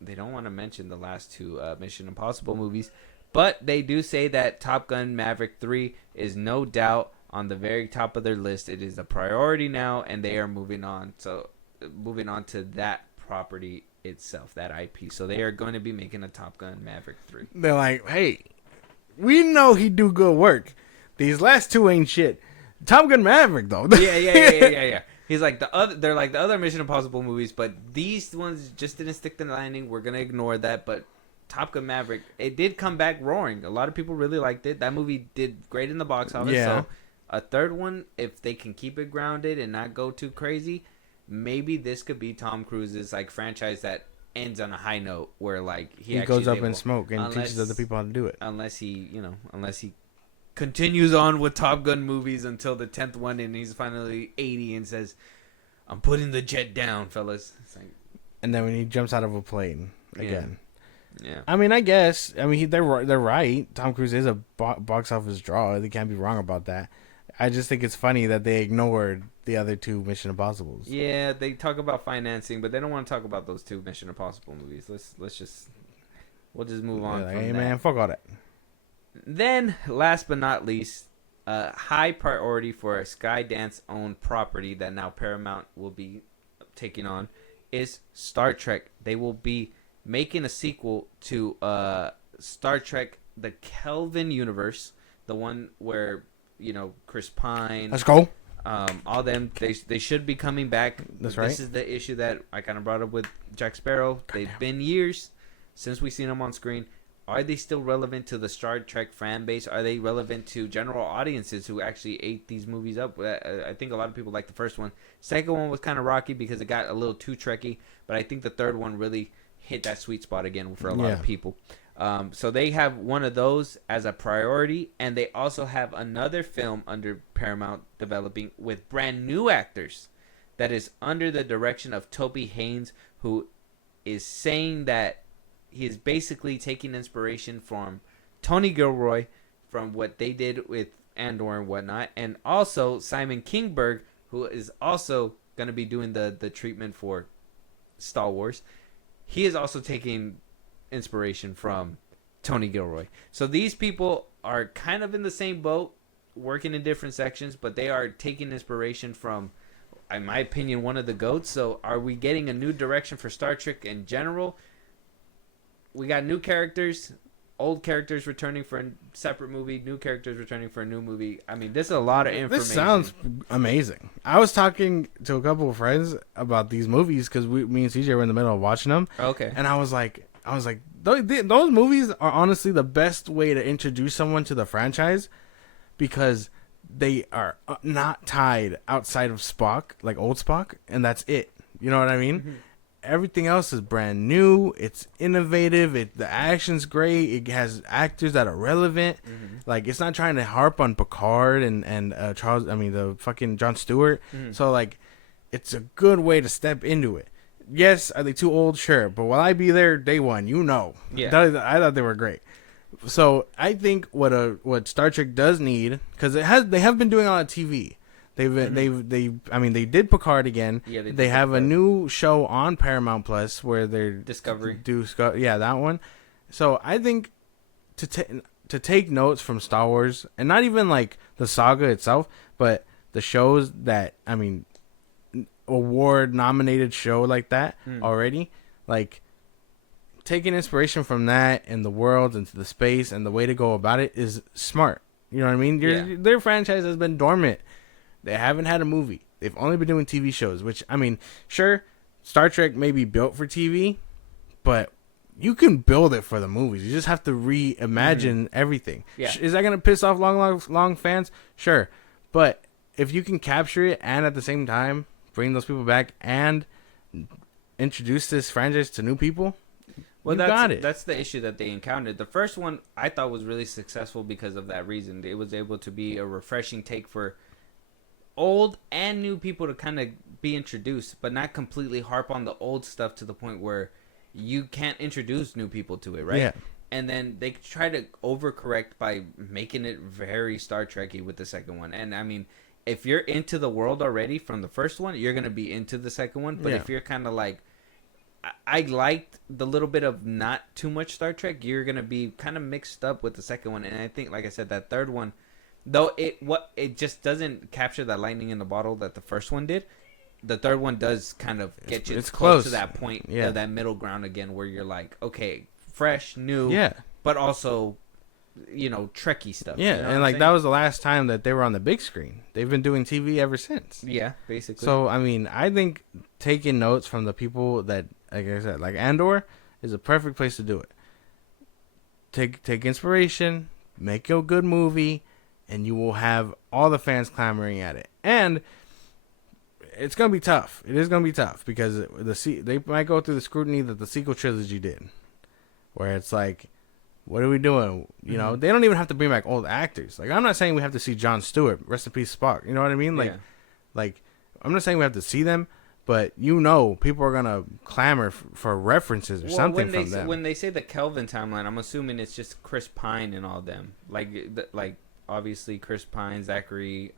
the last two Mission Impossible movies, but they do say that Top Gun Maverick 3 is no doubt on the very top of their list. It is a priority now, and they are moving on. So moving on to that property itself, that IP. So they are going to be making a Top Gun Maverick 3. They're like, hey, we know he do good work. These last two ain't shit. Top Gun Maverick though. Yeah. He's like they're like the other Mission Impossible movies, but these ones just didn't stick the landing. We're gonna ignore that. But Top Gun Maverick, it did come back roaring. A lot of people really liked it. That movie did great in the box office. Yeah. So a third one, if they can keep it grounded and not go too crazy, maybe this could be Tom Cruise's like franchise that ends on a high note where like he actually goes up able, in smoke and teaches other people how to do it. Unless he continues on with Top Gun movies until the 10th one and he's finally 80 and says, I'm putting the jet down, fellas. It's like, And then when he jumps out of a plane again. yeah. I mean, I guess. I mean, they're right. Tom Cruise is a box office draw. They can't be wrong about that. I just think it's funny that they ignored the other two Mission Impossibles. Yeah, they talk about financing, but they don't want to talk about those two Mission Impossible movies. We'll just move on. Like, from hey, that. man, fuck all that. Then, last but not least, high priority for a Skydance-owned property that now Paramount will be taking on is Star Trek. They will be making a sequel to Star Trek the Kelvin universe, the one where Chris Pine, Let's go. all them, they should be coming back. That's right. This is the issue that I kind of brought up with Jack Sparrow. They've been years since we've seen them on screen. Are they still relevant to the Star Trek fan base? Are they relevant to general audiences who actually ate these movies up? I think a lot of people like the first one. Second one was kind of rocky because it got a little too Trekky, but I think the third one really hit that sweet spot again for a lot of people. So they have one of those as a priority, and they also have another film under Paramount developing with brand new actors that is under the direction of Toby Haynes, who is saying that he is basically taking inspiration from Tony Gilroy, from what they did with Andor and whatnot, and also Simon Kingberg, who is also going to be doing the treatment for Star Wars. He is also taking inspiration from Tony Gilroy. So these people are kind of in the same boat, working in different sections, but they are taking inspiration from, in my opinion, one of the GOATs. So are we getting a new direction for Star Trek in general? We got new characters, old characters returning for a separate movie, new characters returning for a new movie. I mean, this is a lot of information. This sounds amazing. I was talking to a couple of friends about these movies because me and CJ were in the middle of watching them. Okay. And I was like, those movies are honestly the best way to introduce someone to the franchise because they are not tied outside of Spock, like old Spock, and that's it. You know what I mean? Mm-hmm. Everything else is brand new. It's innovative. The action's great. It has actors that are relevant. Mm-hmm. Like, it's not trying to harp on Picard and Charles. I mean, the fucking Jon Stewart. Mm-hmm. So like, it's a good way to step into it. Yes, are they too old? Sure, but will I be there day one? Yeah, I thought they were great. So I think what Star Trek does need, because they have been doing a lot of TV. They did Picard again. Yeah, they have Picard. A new show on Paramount Plus where they're Discovery. That one. So I think to take notes from Star Wars, and not even like the saga itself, but the shows that, I mean, award nominated show like that already, like taking inspiration from that and the world and the space and the way to go about it is smart. You know what I mean? Their franchise has been dormant. They haven't had a movie. They've only been doing TV shows, which, I mean, sure, Star Trek may be built for TV, but you can build it for the movies. You just have to reimagine everything. Yeah. Is that going to piss off long fans? Sure. But if you can capture it and at the same time bring those people back and introduce this franchise to new people, that's the issue that they encountered. The first one I thought was really successful because of that reason. It was able to be a refreshing take for old and new people to kind of be introduced, but not completely harp on the old stuff to the point where you can't introduce new people to it, right? Yeah. And then they try to overcorrect by making it very Star Trek-y with the second one. And I mean, if you're into the world already from the first one, you're going to be into the second one. But if you're kind of like, I liked the little bit of not too much Star Trek, you're going to be kind of mixed up with the second one. And I think, like I said, that third one, though it just doesn't capture that lightning in the bottle that the first one did. The third one does kind of get you close to that point, that middle ground again, where you're like, okay, fresh, new, but also, Trekkie stuff. Yeah, and like that was the last time that they were on the big screen. They've been doing TV ever since. Yeah, basically. So I mean, I think taking notes from the people that, like I said, like Andor is a perfect place to do it. Take inspiration, make a good movie, and you will have all the fans clamoring at it. And it's gonna be tough. It is gonna be tough because they might go through the scrutiny that the sequel trilogy did, where it's like, what are we doing? You know, they don't even have to bring back old actors. Like, I'm not saying we have to see Jon Stewart, rest in peace, Spock. You know what I mean? Like, I'm not saying we have to see them, but people are gonna clamor for references or something from them. When they say the Kelvin timeline, I'm assuming it's just Chris Pine and all them. Like obviously Chris Pine, Zachary.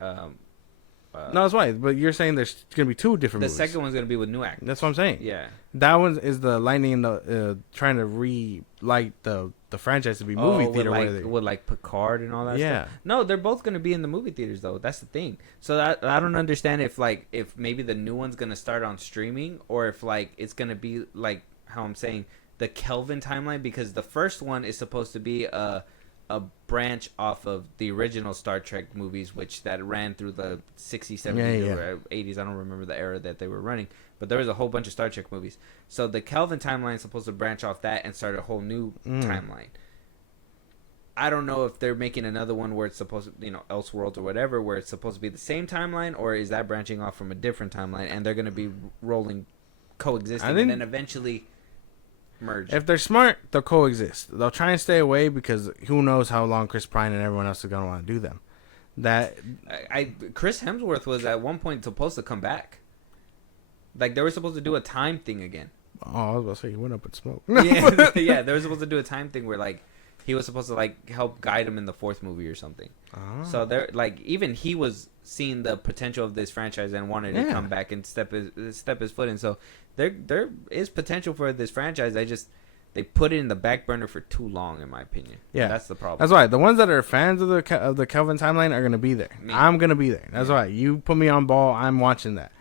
No, that's right. But you're saying there's going to be two different movies. The second one's going to be with new actors. That's what I'm saying. Yeah. That one is the lightning in the trying to relight the franchise to be movie theater. With like Picard and all that stuff. No, they're both going to be in the movie theaters, though. That's the thing. So I don't understand if maybe the new one's going to start on streaming, or if it's going to be like how I'm saying, the Kelvin timeline, because the first one is supposed to be a a branch off of the original Star Trek movies, which that ran through the 60s, 70s, or 80s. I don't remember the era that they were running, but there was a whole bunch of Star Trek movies. So the Kelvin timeline is supposed to branch off that and start a whole new timeline. I don't know if they're making another one where it's supposed to, Elseworlds or whatever, where it's supposed to be the same timeline, or is that branching off from a different timeline, and they're going to be coexisting, and then eventually merge. If they're smart, they'll coexist. They'll try and stay away because who knows how long Chris Pine and everyone else is going to want to do them. Chris Hemsworth was at one point supposed to come back. Like, they were supposed to do a time thing again. Oh, I was about to say, he went up and smoked. Yeah, they were supposed to do a time thing where, like, he was supposed to, like, help guide him in the fourth movie or something. Oh. So they're like, even he was seeing the potential of this franchise and wanted to come back and step his foot in. So there is potential for this franchise. They put it in the back burner for too long, in my opinion. Yeah, and that's the problem. That's why the ones that are fans of the Kelvin timeline are gonna be there. I'm gonna be there. That's why you put me on ball. I'm watching that.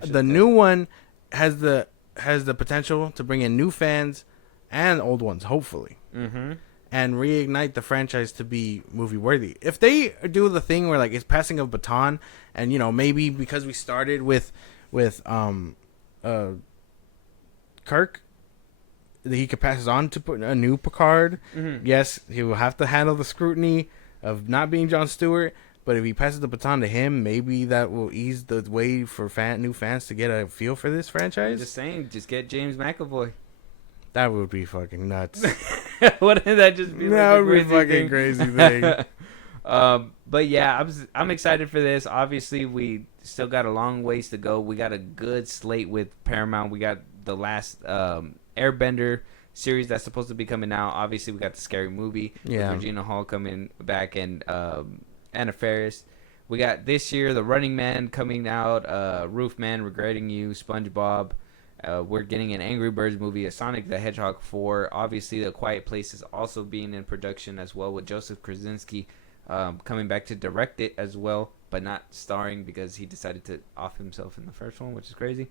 The new one has the potential to bring in new fans and old ones, hopefully. Mm-hmm. And reignite the franchise to be movie worthy. If they do the thing where, like, it's passing a baton, and maybe because we started with Kirk, he could pass it on to put a new Picard. Mm-hmm. Yes, he will have to handle the scrutiny of not being Jon Stewart, but if he passes the baton to him, maybe that will ease the way for new fans to get a feel for this franchise. I'm just saying, just get James McAvoy. That would be fucking nuts. Wouldn't that just be that like would be fucking crazy thing? But yeah, I'm excited for this. Obviously, we still got a long ways to go. We got a good slate with Paramount. We got the last Airbender series that's supposed to be coming out. Obviously, we got the Scary Movie with Regina Hall coming back, and Anna Faris. We got this year The Running Man coming out, Roof Man, Regretting You, SpongeBob. We're getting an Angry Birds movie, a Sonic the Hedgehog 4. Obviously, The Quiet Place is also being in production as well, with Joseph Krasinski coming back to direct it as well, but not starring because he decided to off himself in the first one, which is crazy.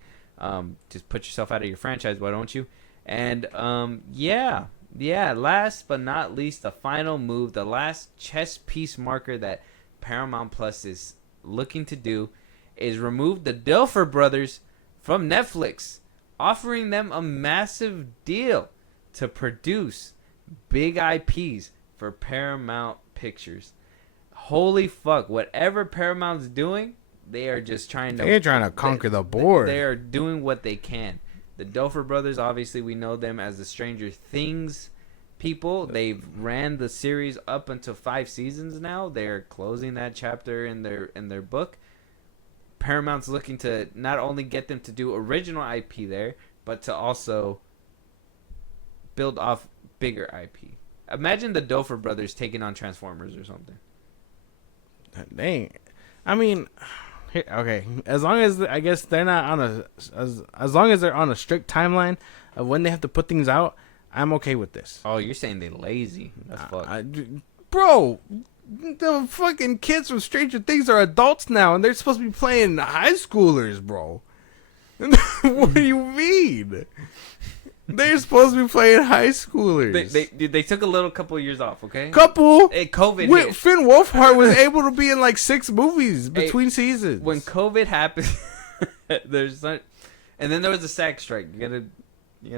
Just put yourself out of your franchise, why don't you? And last but not least, the final move, the last chess piece marker that Paramount Plus is looking to do is remove the Duffer Brothers from Netflix, offering them a massive deal to produce big IPs for Paramount Pictures. Holy fuck, whatever Paramount's doing, they are just trying to conquer the board. They are doing what they can. The Duffer Brothers, obviously we know them as the Stranger Things people. They've ran the series up until 5 seasons now. They're closing that chapter in their book. Paramount's looking to not only get them to do original IP there, but to also build off bigger IP. Imagine the Duffer Brothers taking on Transformers or something. Dang. I mean, okay. As long as I guess they're not on as long as they're on a strict timeline of when they have to put things out, I'm okay with this. Oh, you're saying they're lazy? That's fuck. Bro, the fucking kids from Stranger Things are adults now, and they're supposed to be playing high schoolers, bro. What do you mean? They're supposed to be playing high schoolers. They took a couple of years off, okay? COVID hit. Finn Wolfhard was able to be in like 6 movies between seasons. When COVID happened, and then there was a SAG strike. You gotta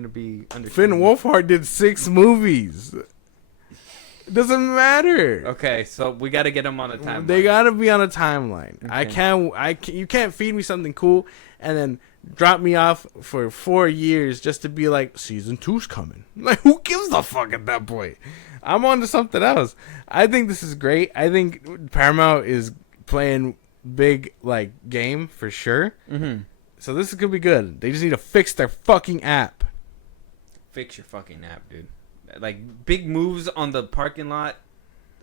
be under. Finn Wolfhard did 6 movies. It doesn't matter. Okay, so we got to get them on a timeline. They got to be on a timeline. Okay. You can't feed me something cool and then drop me off for 4 years just to be like, season 2's coming. Like, who gives a fuck at that point? I'm on to something else. I think this is great. I think Paramount is playing big, like, game for sure. Mm-hmm. So this is going to be good. They just need to fix their fucking app. Fix your fucking app, dude. Like, big moves on the parking lot,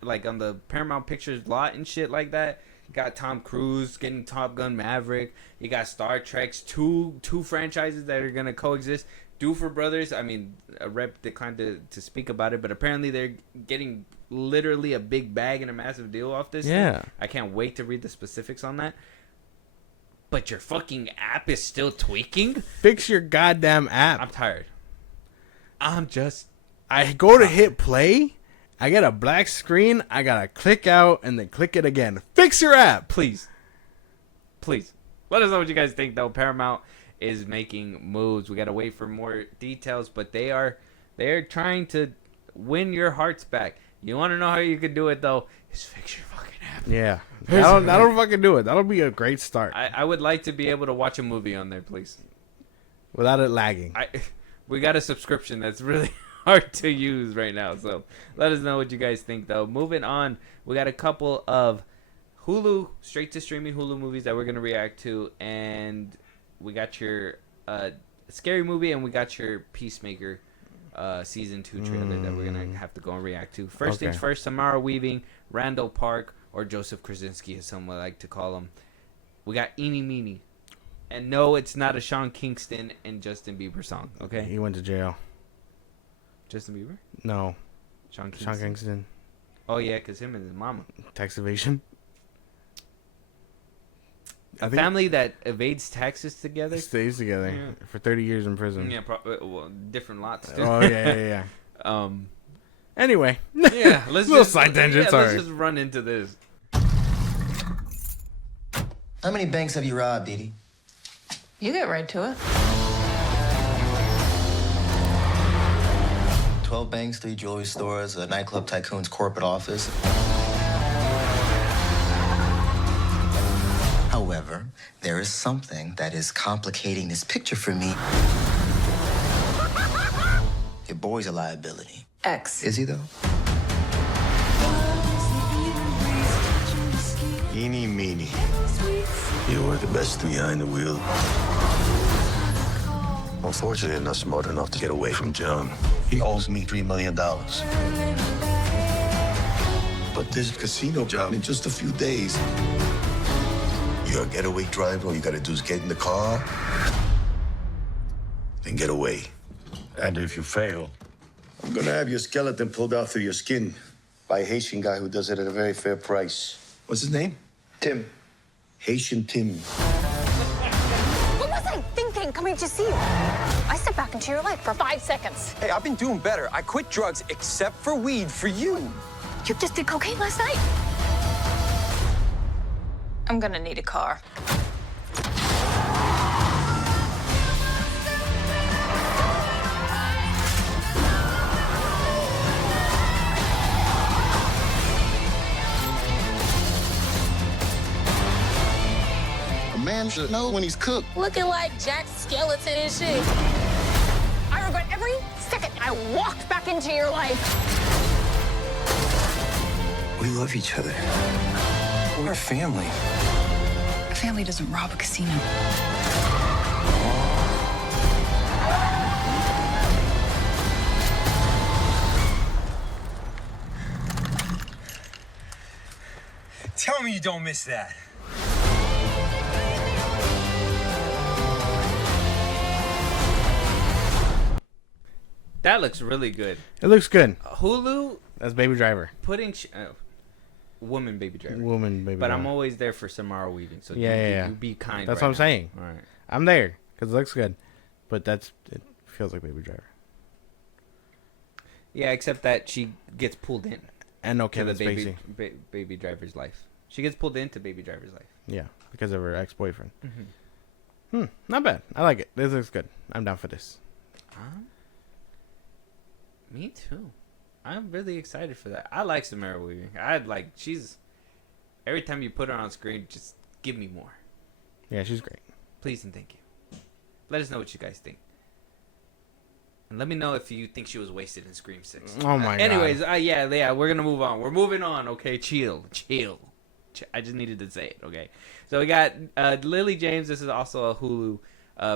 like on the Paramount Pictures lot and shit like that. You got Tom Cruise getting Top Gun Maverick. You got Star Trek's two franchises that are going to coexist. Duffer Brothers, I mean, a rep declined to speak about it, but apparently they're getting literally a big bag and a massive deal off this thing. I can't wait to read the specifics on that. But your fucking app is still tweaking? Fix your goddamn app. I'm tired. I go to hit play, I get a black screen. I gotta click out and then click it again. Fix your app. Please. Let us know what you guys think, though. Paramount is making moves. We gotta wait for more details, but they're trying to win your hearts back. You want to know how you can do it, though? Is fix your fucking app. Yeah. That'll fucking do it. That'll be a great start. I would like to be able to watch a movie on there, please. Without it lagging. We got a subscription that's really hard to use right now, so let us know what you guys think, though. Moving on, we got a couple of Hulu, straight to streaming Hulu movies that we're going to react to, and we got your scary movie, and we got your Peacemaker season 2 trailer that we're going to have to go and react to. First things first, Samara Weaving, Randall Park, or Joseph Krasinski, as some would like to call him. We got Eeny Meeny. And no, it's not a Sean Kingston and Justin Bieber song, okay? He went to jail. Justin Bieber? No. Sean Kingston. Sean Kingston. Oh, yeah, because him and his mama. Tax evasion. A family that evades taxes together? Stays together for 30 years in prison. Yeah, well, different lots, too. Oh, yeah. Anyway. Yeah, let's little just, side tangent, let's just run into this. How many banks have you robbed, Edie? You get right to it. 12 banks, 3 jewelry stores, a nightclub tycoon's corporate office. However, there is something that is complicating this picture for me. Your boy's a liability. X. Is he, though? Eeny, meeny. You were the best behind the wheel. Unfortunately, I'm not smart enough to get away from John. He owes me $3 million. But there's a casino job in just a few days. You're a getaway driver. All you gotta do is get in the car and get away. And if you fail, I'm gonna have your skeleton pulled out through your skin by a Haitian guy who does it at a very fair price. What's his name? Tim. Haitian Tim. What was I thinking coming to see you? I stepped back into your life for 5 seconds. Hey, I've been doing better. I quit drugs except for weed for you. You just did cocaine last night? I'm gonna need a car. A man should know when he's cooked. Looking like Jack Skeleton and shit. I regret every second I walked back into your life. We love each other. We're a family. A family doesn't rob a casino. Tell me you don't miss that. That looks really good. It looks good. Hulu That's Baby Driver. putting... woman Baby Driver. Woman Baby But Driver. I'm always there for Samara Weaving, so Yeah. you be kind. That's right what I'm now. saying. All right. I'm there because it looks good. But it feels like Baby Driver. Yeah, except that she gets pulled in And no to Kevin the Spacey. baby driver's life. She gets pulled into Baby Driver's life. Yeah, because of her ex-boyfriend. Mm-hmm. Not bad. I like it. This looks good. I'm down for this. Me too. I'm really excited for that. I like Samara Weaving. She's... Every time you put her on screen, just give me more. Yeah, she's great. Please and thank you. Let us know what you guys think. And let me know if you think she was wasted in Scream 6. Oh my god. Anyways, yeah, we're going to move on. We're moving on, okay? Chill. I just needed to say it, okay? So we got Lily James. This is also a Hulu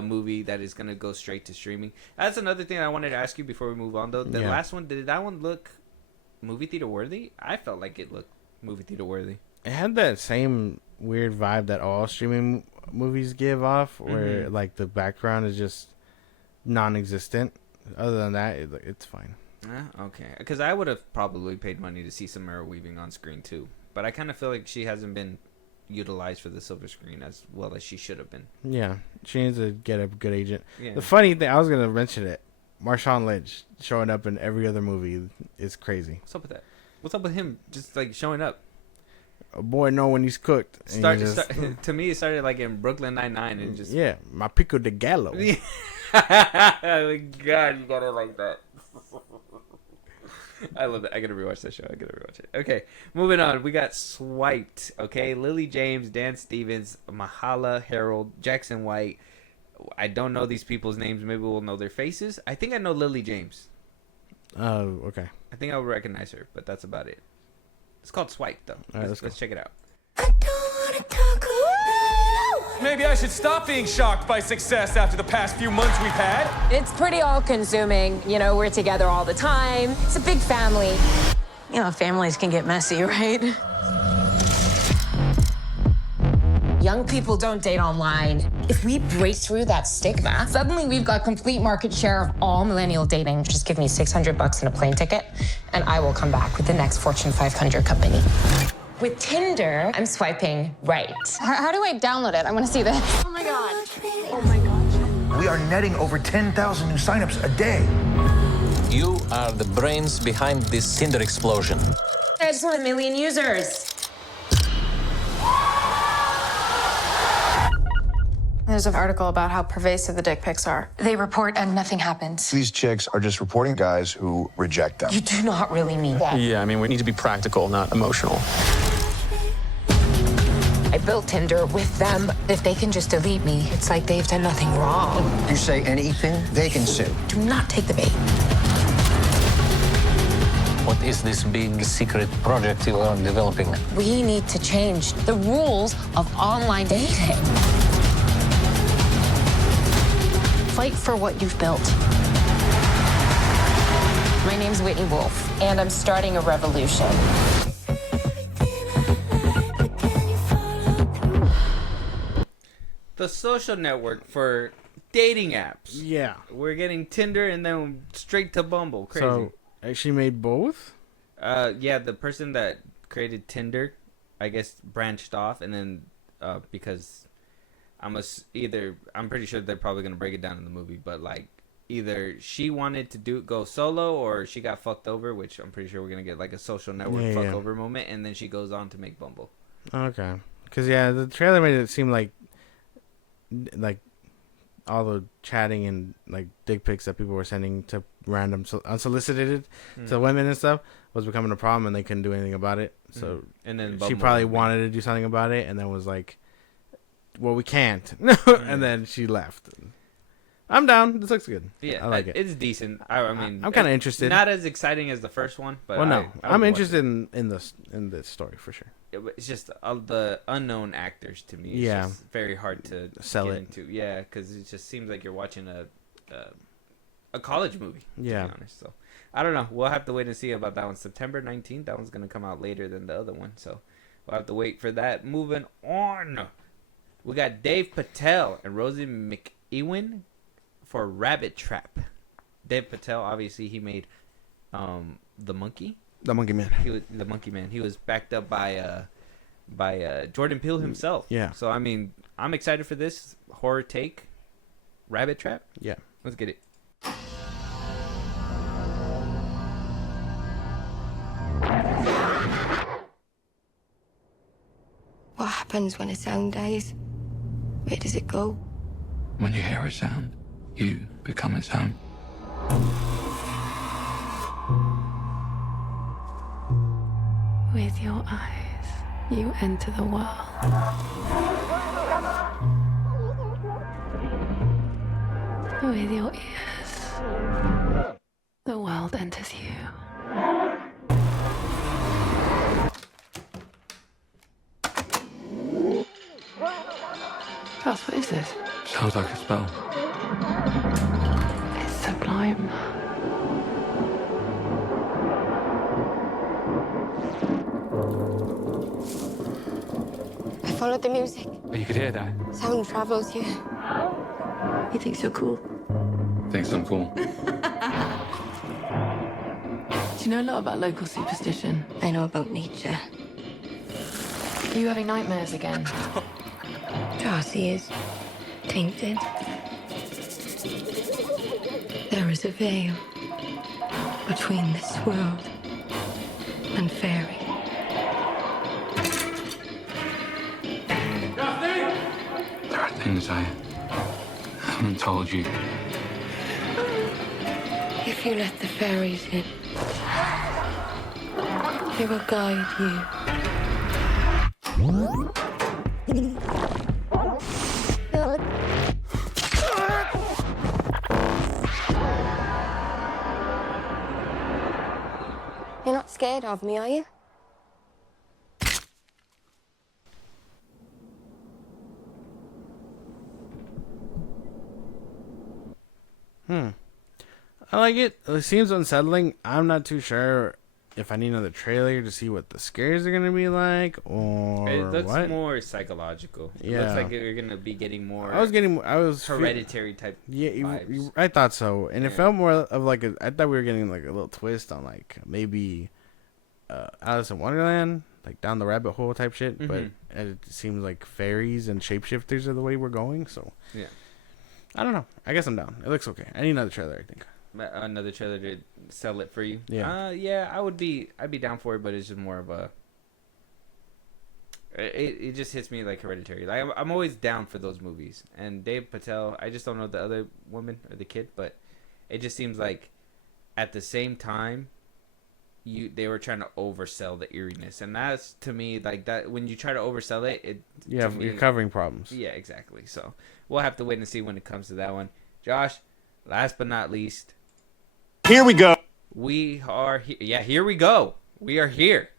movie that is going to go straight to streaming. That's another thing I wanted to ask you before we move on, though. The last one, did that one look movie theater worthy? I felt like it looked movie theater worthy. It had that same weird vibe that all streaming movies give off, where like the background is just non-existent. Other than that, it's fine. Okay. Because I would have probably paid money to see Samara Weaving on screen, too. But I kind of feel like she hasn't been utilized for the silver screen as well as she should have been. Yeah, she needs to get a good agent. Yeah. The funny thing, I was gonna mention it. Marshawn Lynch showing up in every other movie is crazy. What's up with that? What's up with him just like showing up? A boy know when he's cooked. And To me, it started like in Brooklyn Nine-Nine and just yeah, my pico de gallo. Oh my God, you got it like that. I love it. I gotta rewatch that show. I gotta rewatch it. Okay, moving on. We got Swiped. Okay, Lily James, Dan Stevens, Mahala Harold, Jackson White. I don't know these people's names. Maybe we'll know their faces. I think I know Lily James. Oh, okay. I think I'll recognize her, but that's about it. It's called Swiped, though. All right, let's check it out. Maybe I should stop being shocked by success after the past few months we've had. It's pretty all-consuming. You know, we're together all the time. It's a big family. You know, families can get messy, right? Young people don't date online. If we break through that stigma, suddenly we've got complete market share of all millennial dating. Just give me $600 and a plane ticket, and I will come back with the next Fortune 500 company. With Tinder, I'm swiping right. How do I download it? I want to see this. Oh my God. Oh my gosh. We are netting over 10,000 new signups a day. You are the brains behind this Tinder explosion. I just want 1 million users. There's an article about how pervasive the dick pics are. They report and nothing happens. These chicks are just reporting guys who reject them. You do not really mean that. Yeah, I mean, we need to be practical, not emotional. I built Tinder with them. If they can just delete me, it's like they've done nothing wrong. You say anything, they can sue. Do not take the bait. What is this big secret project you are developing? We need to change the rules of online dating. Fight for what you've built. My name's Whitney Wolf, and I'm starting a revolution. The social network for dating apps. Yeah. We're getting Tinder and then straight to Bumble. Crazy. So, she made both? Yeah, the person that created Tinder, I guess, branched off, and then because I'm pretty sure they're probably gonna break it down in the movie, but like either she wanted to go solo or she got fucked over, which I'm pretty sure we're gonna get like a social network fuck over moment, and then she goes on to make Bumble. Okay. Because the trailer made it seem like all the chatting and like dick pics that people were sending to random unsolicited to women and stuff was becoming a problem, and they couldn't do anything about it. So and then she Bumble probably wanted to do something about it, and then was like, well, we can't. And then she left. I'm down. This looks good. Yeah, I like it. It's decent. I mean, I'm kind of interested. Not as exciting as the first one, but I'm interested in this story for sure. It's just the unknown actors to me. It's just very hard to sell get it into. Yeah, because it just seems like you're watching a college movie. Yeah. To be honest, so I don't know. We'll have to wait and see about that one. September 19th. That one's gonna come out later than the other one, so we'll have to wait for that. Moving on. We got Dave Patel and Rosie McEwen for Rabbit Trap. Dave Patel, obviously, he made The Monkey. The Monkey Man. He was the Monkey Man. He was backed up by Jordan Peele himself. Yeah. So I mean, I'm excited for this horror take. Rabbit Trap. Yeah. Let's get it. What happens when a sound dies? Where does it go? When you hear a sound, you become a sound. With your eyes, you enter the world. With your ears, the world enters you. Charles, what is this? Sounds like a spell. It's sublime. I followed the music. Oh, you could hear that. Sound travels you. He thinks you're cool. Thinks I'm cool. Do you know a lot about local superstition? I know about nature. Are you having nightmares again? Darcy is tainted. There There is a veil between this world and fairy. There are things I haven't told you. If you let the fairies in, they will guide you. You're not scared of me, are you? I like it. It seems unsettling. I'm not too sure if I need another trailer to see what the scares are gonna be like, or It looks what. more psychological. It Yeah. looks like you're gonna be getting more. I was hereditary type. Yeah, vibes. I thought so, and it Yeah. felt more of like I thought we were getting like a little twist on like maybe Alice in Wonderland, like down the rabbit hole type shit. But it seems like fairies and shapeshifters are the way we're going. So Yeah. I don't know. I guess I'm down. It looks okay. I need another trailer, I think. Another trailer to sell it for you. Yeah. Yeah, I'd be down for it, but it's just more of a. It just hits me like Hereditary. Like I'm always down for those movies. And Dave Patel, I just don't know the other woman or the kid, but it just seems like at the same time, they were trying to oversell the eeriness, and that's to me like that. When you try to oversell it, Yeah, you're covering problems. Yeah, exactly. So we'll have to wait and see when it comes to that one. Josh, last but not least. Here we go. We are here. Yeah, here we go. We are here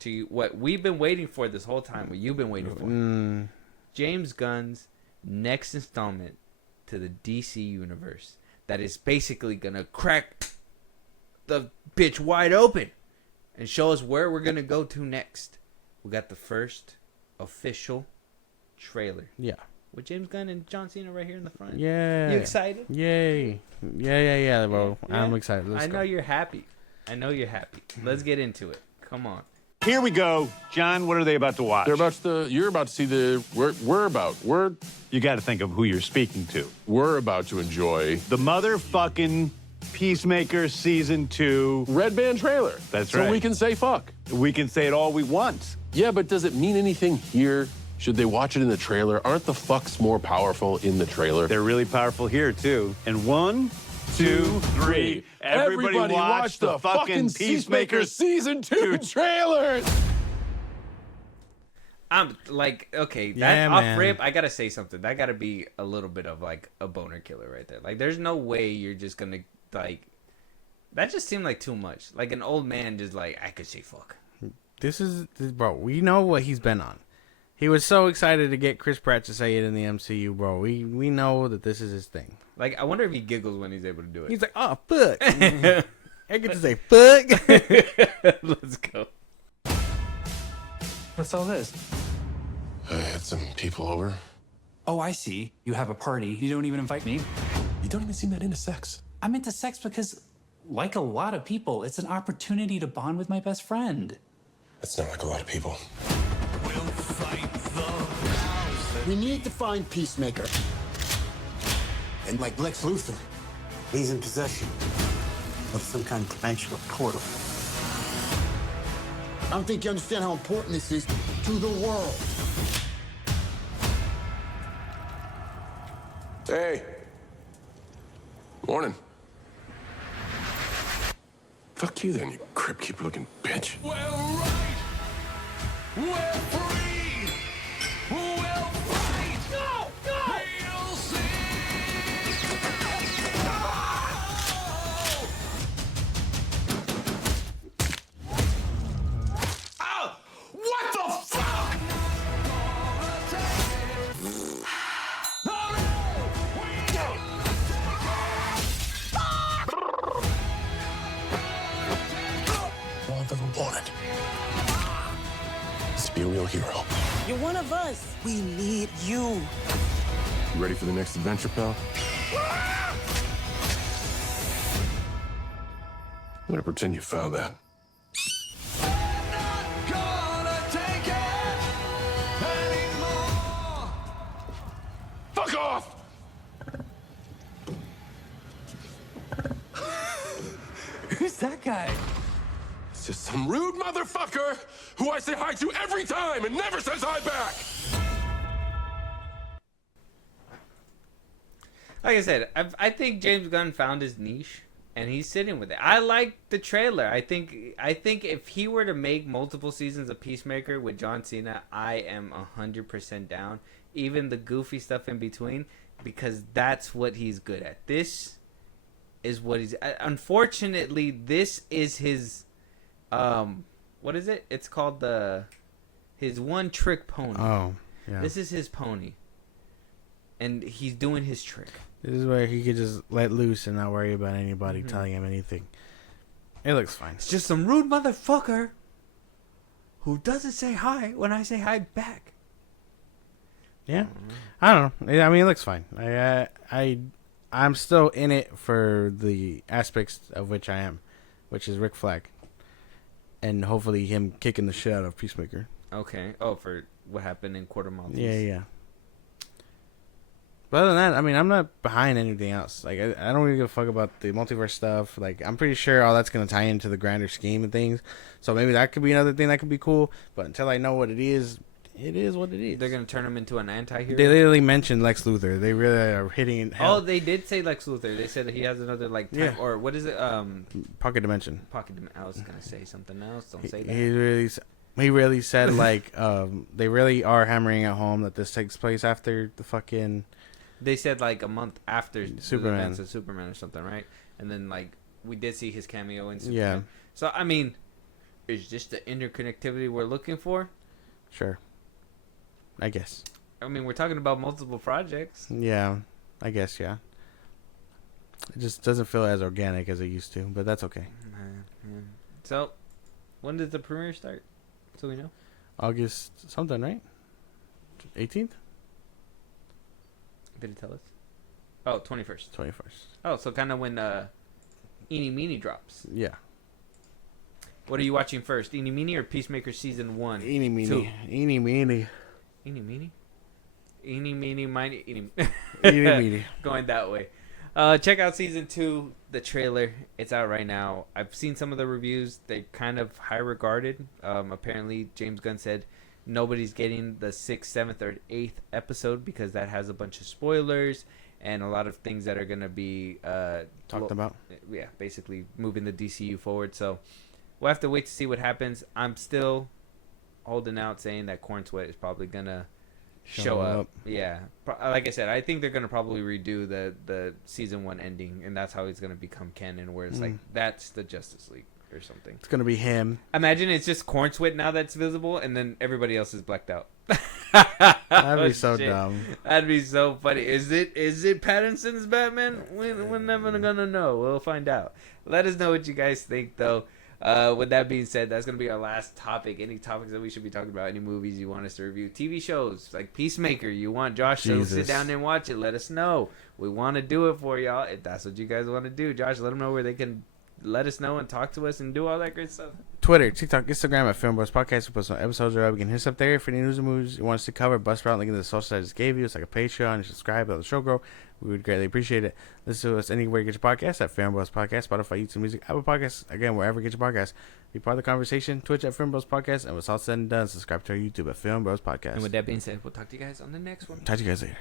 to what we've been waiting for this whole time. What you've been waiting for. James Gunn's next installment to the DC universe that is basically going to crack the bitch wide open and show us where we're going to go to next. We got the first official trailer. Yeah. With James Gunn and John Cena right here in the front. Yeah. You excited? Yay. Yeah, bro. Yeah. I'm excited. Let's I go. know you're happy. Let's get into it. Come on. Here we go. John, what are they about to watch? You're about to see You got to think of who you're speaking to. we're about to enjoy The motherfucking Peacemaker Season 2. Red Band trailer. That's so right. we can say fuck. We can say it all we want. Yeah, but does it mean anything here? Should they watch it in the trailer? Aren't the fucks more powerful in the trailer? They're really powerful here, too. And 1, 2, 3. Everybody watch the fucking Peacemaker Season 2 trailer. I'm like, okay, that Yeah, off man. rip, I gotta say something. That gotta be a little bit of like a boner killer right there. Like, there's no way you're just gonna like. That just seemed like too much. Like an old man just like, I could say fuck. Bro, we know what he's been on. He was so excited to get Chris Pratt to say it in the MCU, bro. We know that this is his thing. Like, I wonder if he giggles when he's able to do it. He's like, oh, fuck. I get to say fuck. Let's go. What's all this? I had some people over. Oh, I see. You have a party. You don't even invite me. You don't even seem that into sex. I'm into sex because, like a lot of people, it's an opportunity to bond with my best friend. That's not like a lot of people. We need to find Peacemaker. And like Lex Luthor, he's in possession of some kind of dimensional portal. I don't think you understand how important this is to the world. Hey. Morning. Fuck you then, you crypt keeper looking bitch. What the fuck? All doesn't want it. Is to be a real hero. You're one of us. We need you. You ready for the next adventure, pal? I'm gonna pretend you found that. Fuck off! that guy? It's just some rude motherfucker who I say hi to every time and never says hi back. Like I said, I think James Gunn found his niche, and he's sitting with it. I like the trailer. I think if he were to make multiple seasons of Peacemaker with John Cena, I am 100% down. Even the goofy stuff in between, because that's what he's good at. This is what he's. Unfortunately, this is his. What is it? It's called his one trick pony. Oh, yeah. This is his pony, and he's doing his trick. This is where he could just let loose and not worry about anybody telling him anything. It looks fine. It's just some rude motherfucker who doesn't say hi when I say hi back. Yeah, I don't know. I mean, it looks fine. I'm still in it for the aspects of which I am, which is Rick Flag, and hopefully him kicking the shit out of Peacemaker. Okay. Oh, for what happened in Quarter Maltese. Yeah. But other than that, I mean, I'm not behind anything else. Like, I don't really give a fuck about the multiverse stuff. Like, I'm pretty sure all that's going to tie into the grander scheme of things. So maybe that could be another thing that could be cool. But until I know what it is what it is. They're going to turn him into an anti-hero? They literally mentioned Lex Luthor. They really are hitting hell. Oh, they did say Lex Luthor. They said that he has another, like, time, or what is it? Pocket Dimension. I was going to say something else. Don't say that. He really said, like, they really are hammering at home that this takes place after the fucking... They said like a month after Superman. the events of Superman or something, right? And then like we did see his cameo in Superman. Yeah. So I mean, is this the interconnectivity we're looking for? Sure. I guess. I mean, we're talking about multiple projects. Yeah, I guess, yeah. It just doesn't feel as organic as it used to, but that's okay. Yeah. So, when does the premiere start? So we know. August something, right? 18th? Did it tell us? Oh, 21st. 21st. Oh, so kind of when Eeny Meeny drops. Yeah. What are you watching first, Eeny Meeny or Peacemaker Season 1? Eeny Meeny. 2? Eeny Meeny. Eeny Meeny? Eeny Meeny Miny. Eeny Meeny. Going that way. Check out Season 2, the trailer. It's out right now. I've seen some of the reviews. They're kind of high regarded. Apparently, James Gunn said nobody's getting the 6th, 7th, or 8th episode because that has a bunch of spoilers and a lot of things that are going to be talked about. Yeah, basically moving the DCU forward. So we'll have to wait to see what happens. I'm still holding out saying that Corn Sweat is probably going to show up. Yeah. Like I said, I think they're going to probably redo the Season 1 ending, and that's how he's going to become canon, where it's like, that's the Justice League or something. It's going to be him. Imagine it's just Corn Sweat now that's visible, and then everybody else is blacked out. That'd be so dumb. That'd be so funny. Is it Pattinson's Batman? We're never gonna know. We'll find out. Let us know what you guys think, though. With that being said, that's gonna be our last topic. Any topics that we should be talking about? Any movies you want us to review? TV shows like Peacemaker. You want Josh to sit down and watch it? Let us know. We want to do it for y'all. If that's what you guys want to do, Josh, let them know where they can let us know and talk to us and do all that great stuff. Twitter, TikTok, Instagram at Filmbros Podcast. We post some episodes or we can hit us up there for any news and movies you want us to cover. Buzzsprout, link in the social I just gave you. It's like a Patreon. You subscribe, let the show grow. We would greatly appreciate it. Listen to us anywhere you get your podcast at Filmbros Podcast, Spotify, YouTube Music, Apple Podcasts. Again, wherever you get your podcast. Be part of the conversation. Twitch at Filmbros Podcast. And with all said and done, subscribe to our YouTube at Filmbros Podcast. And with that being said, we'll talk to you guys on the next one. Talk to you guys later.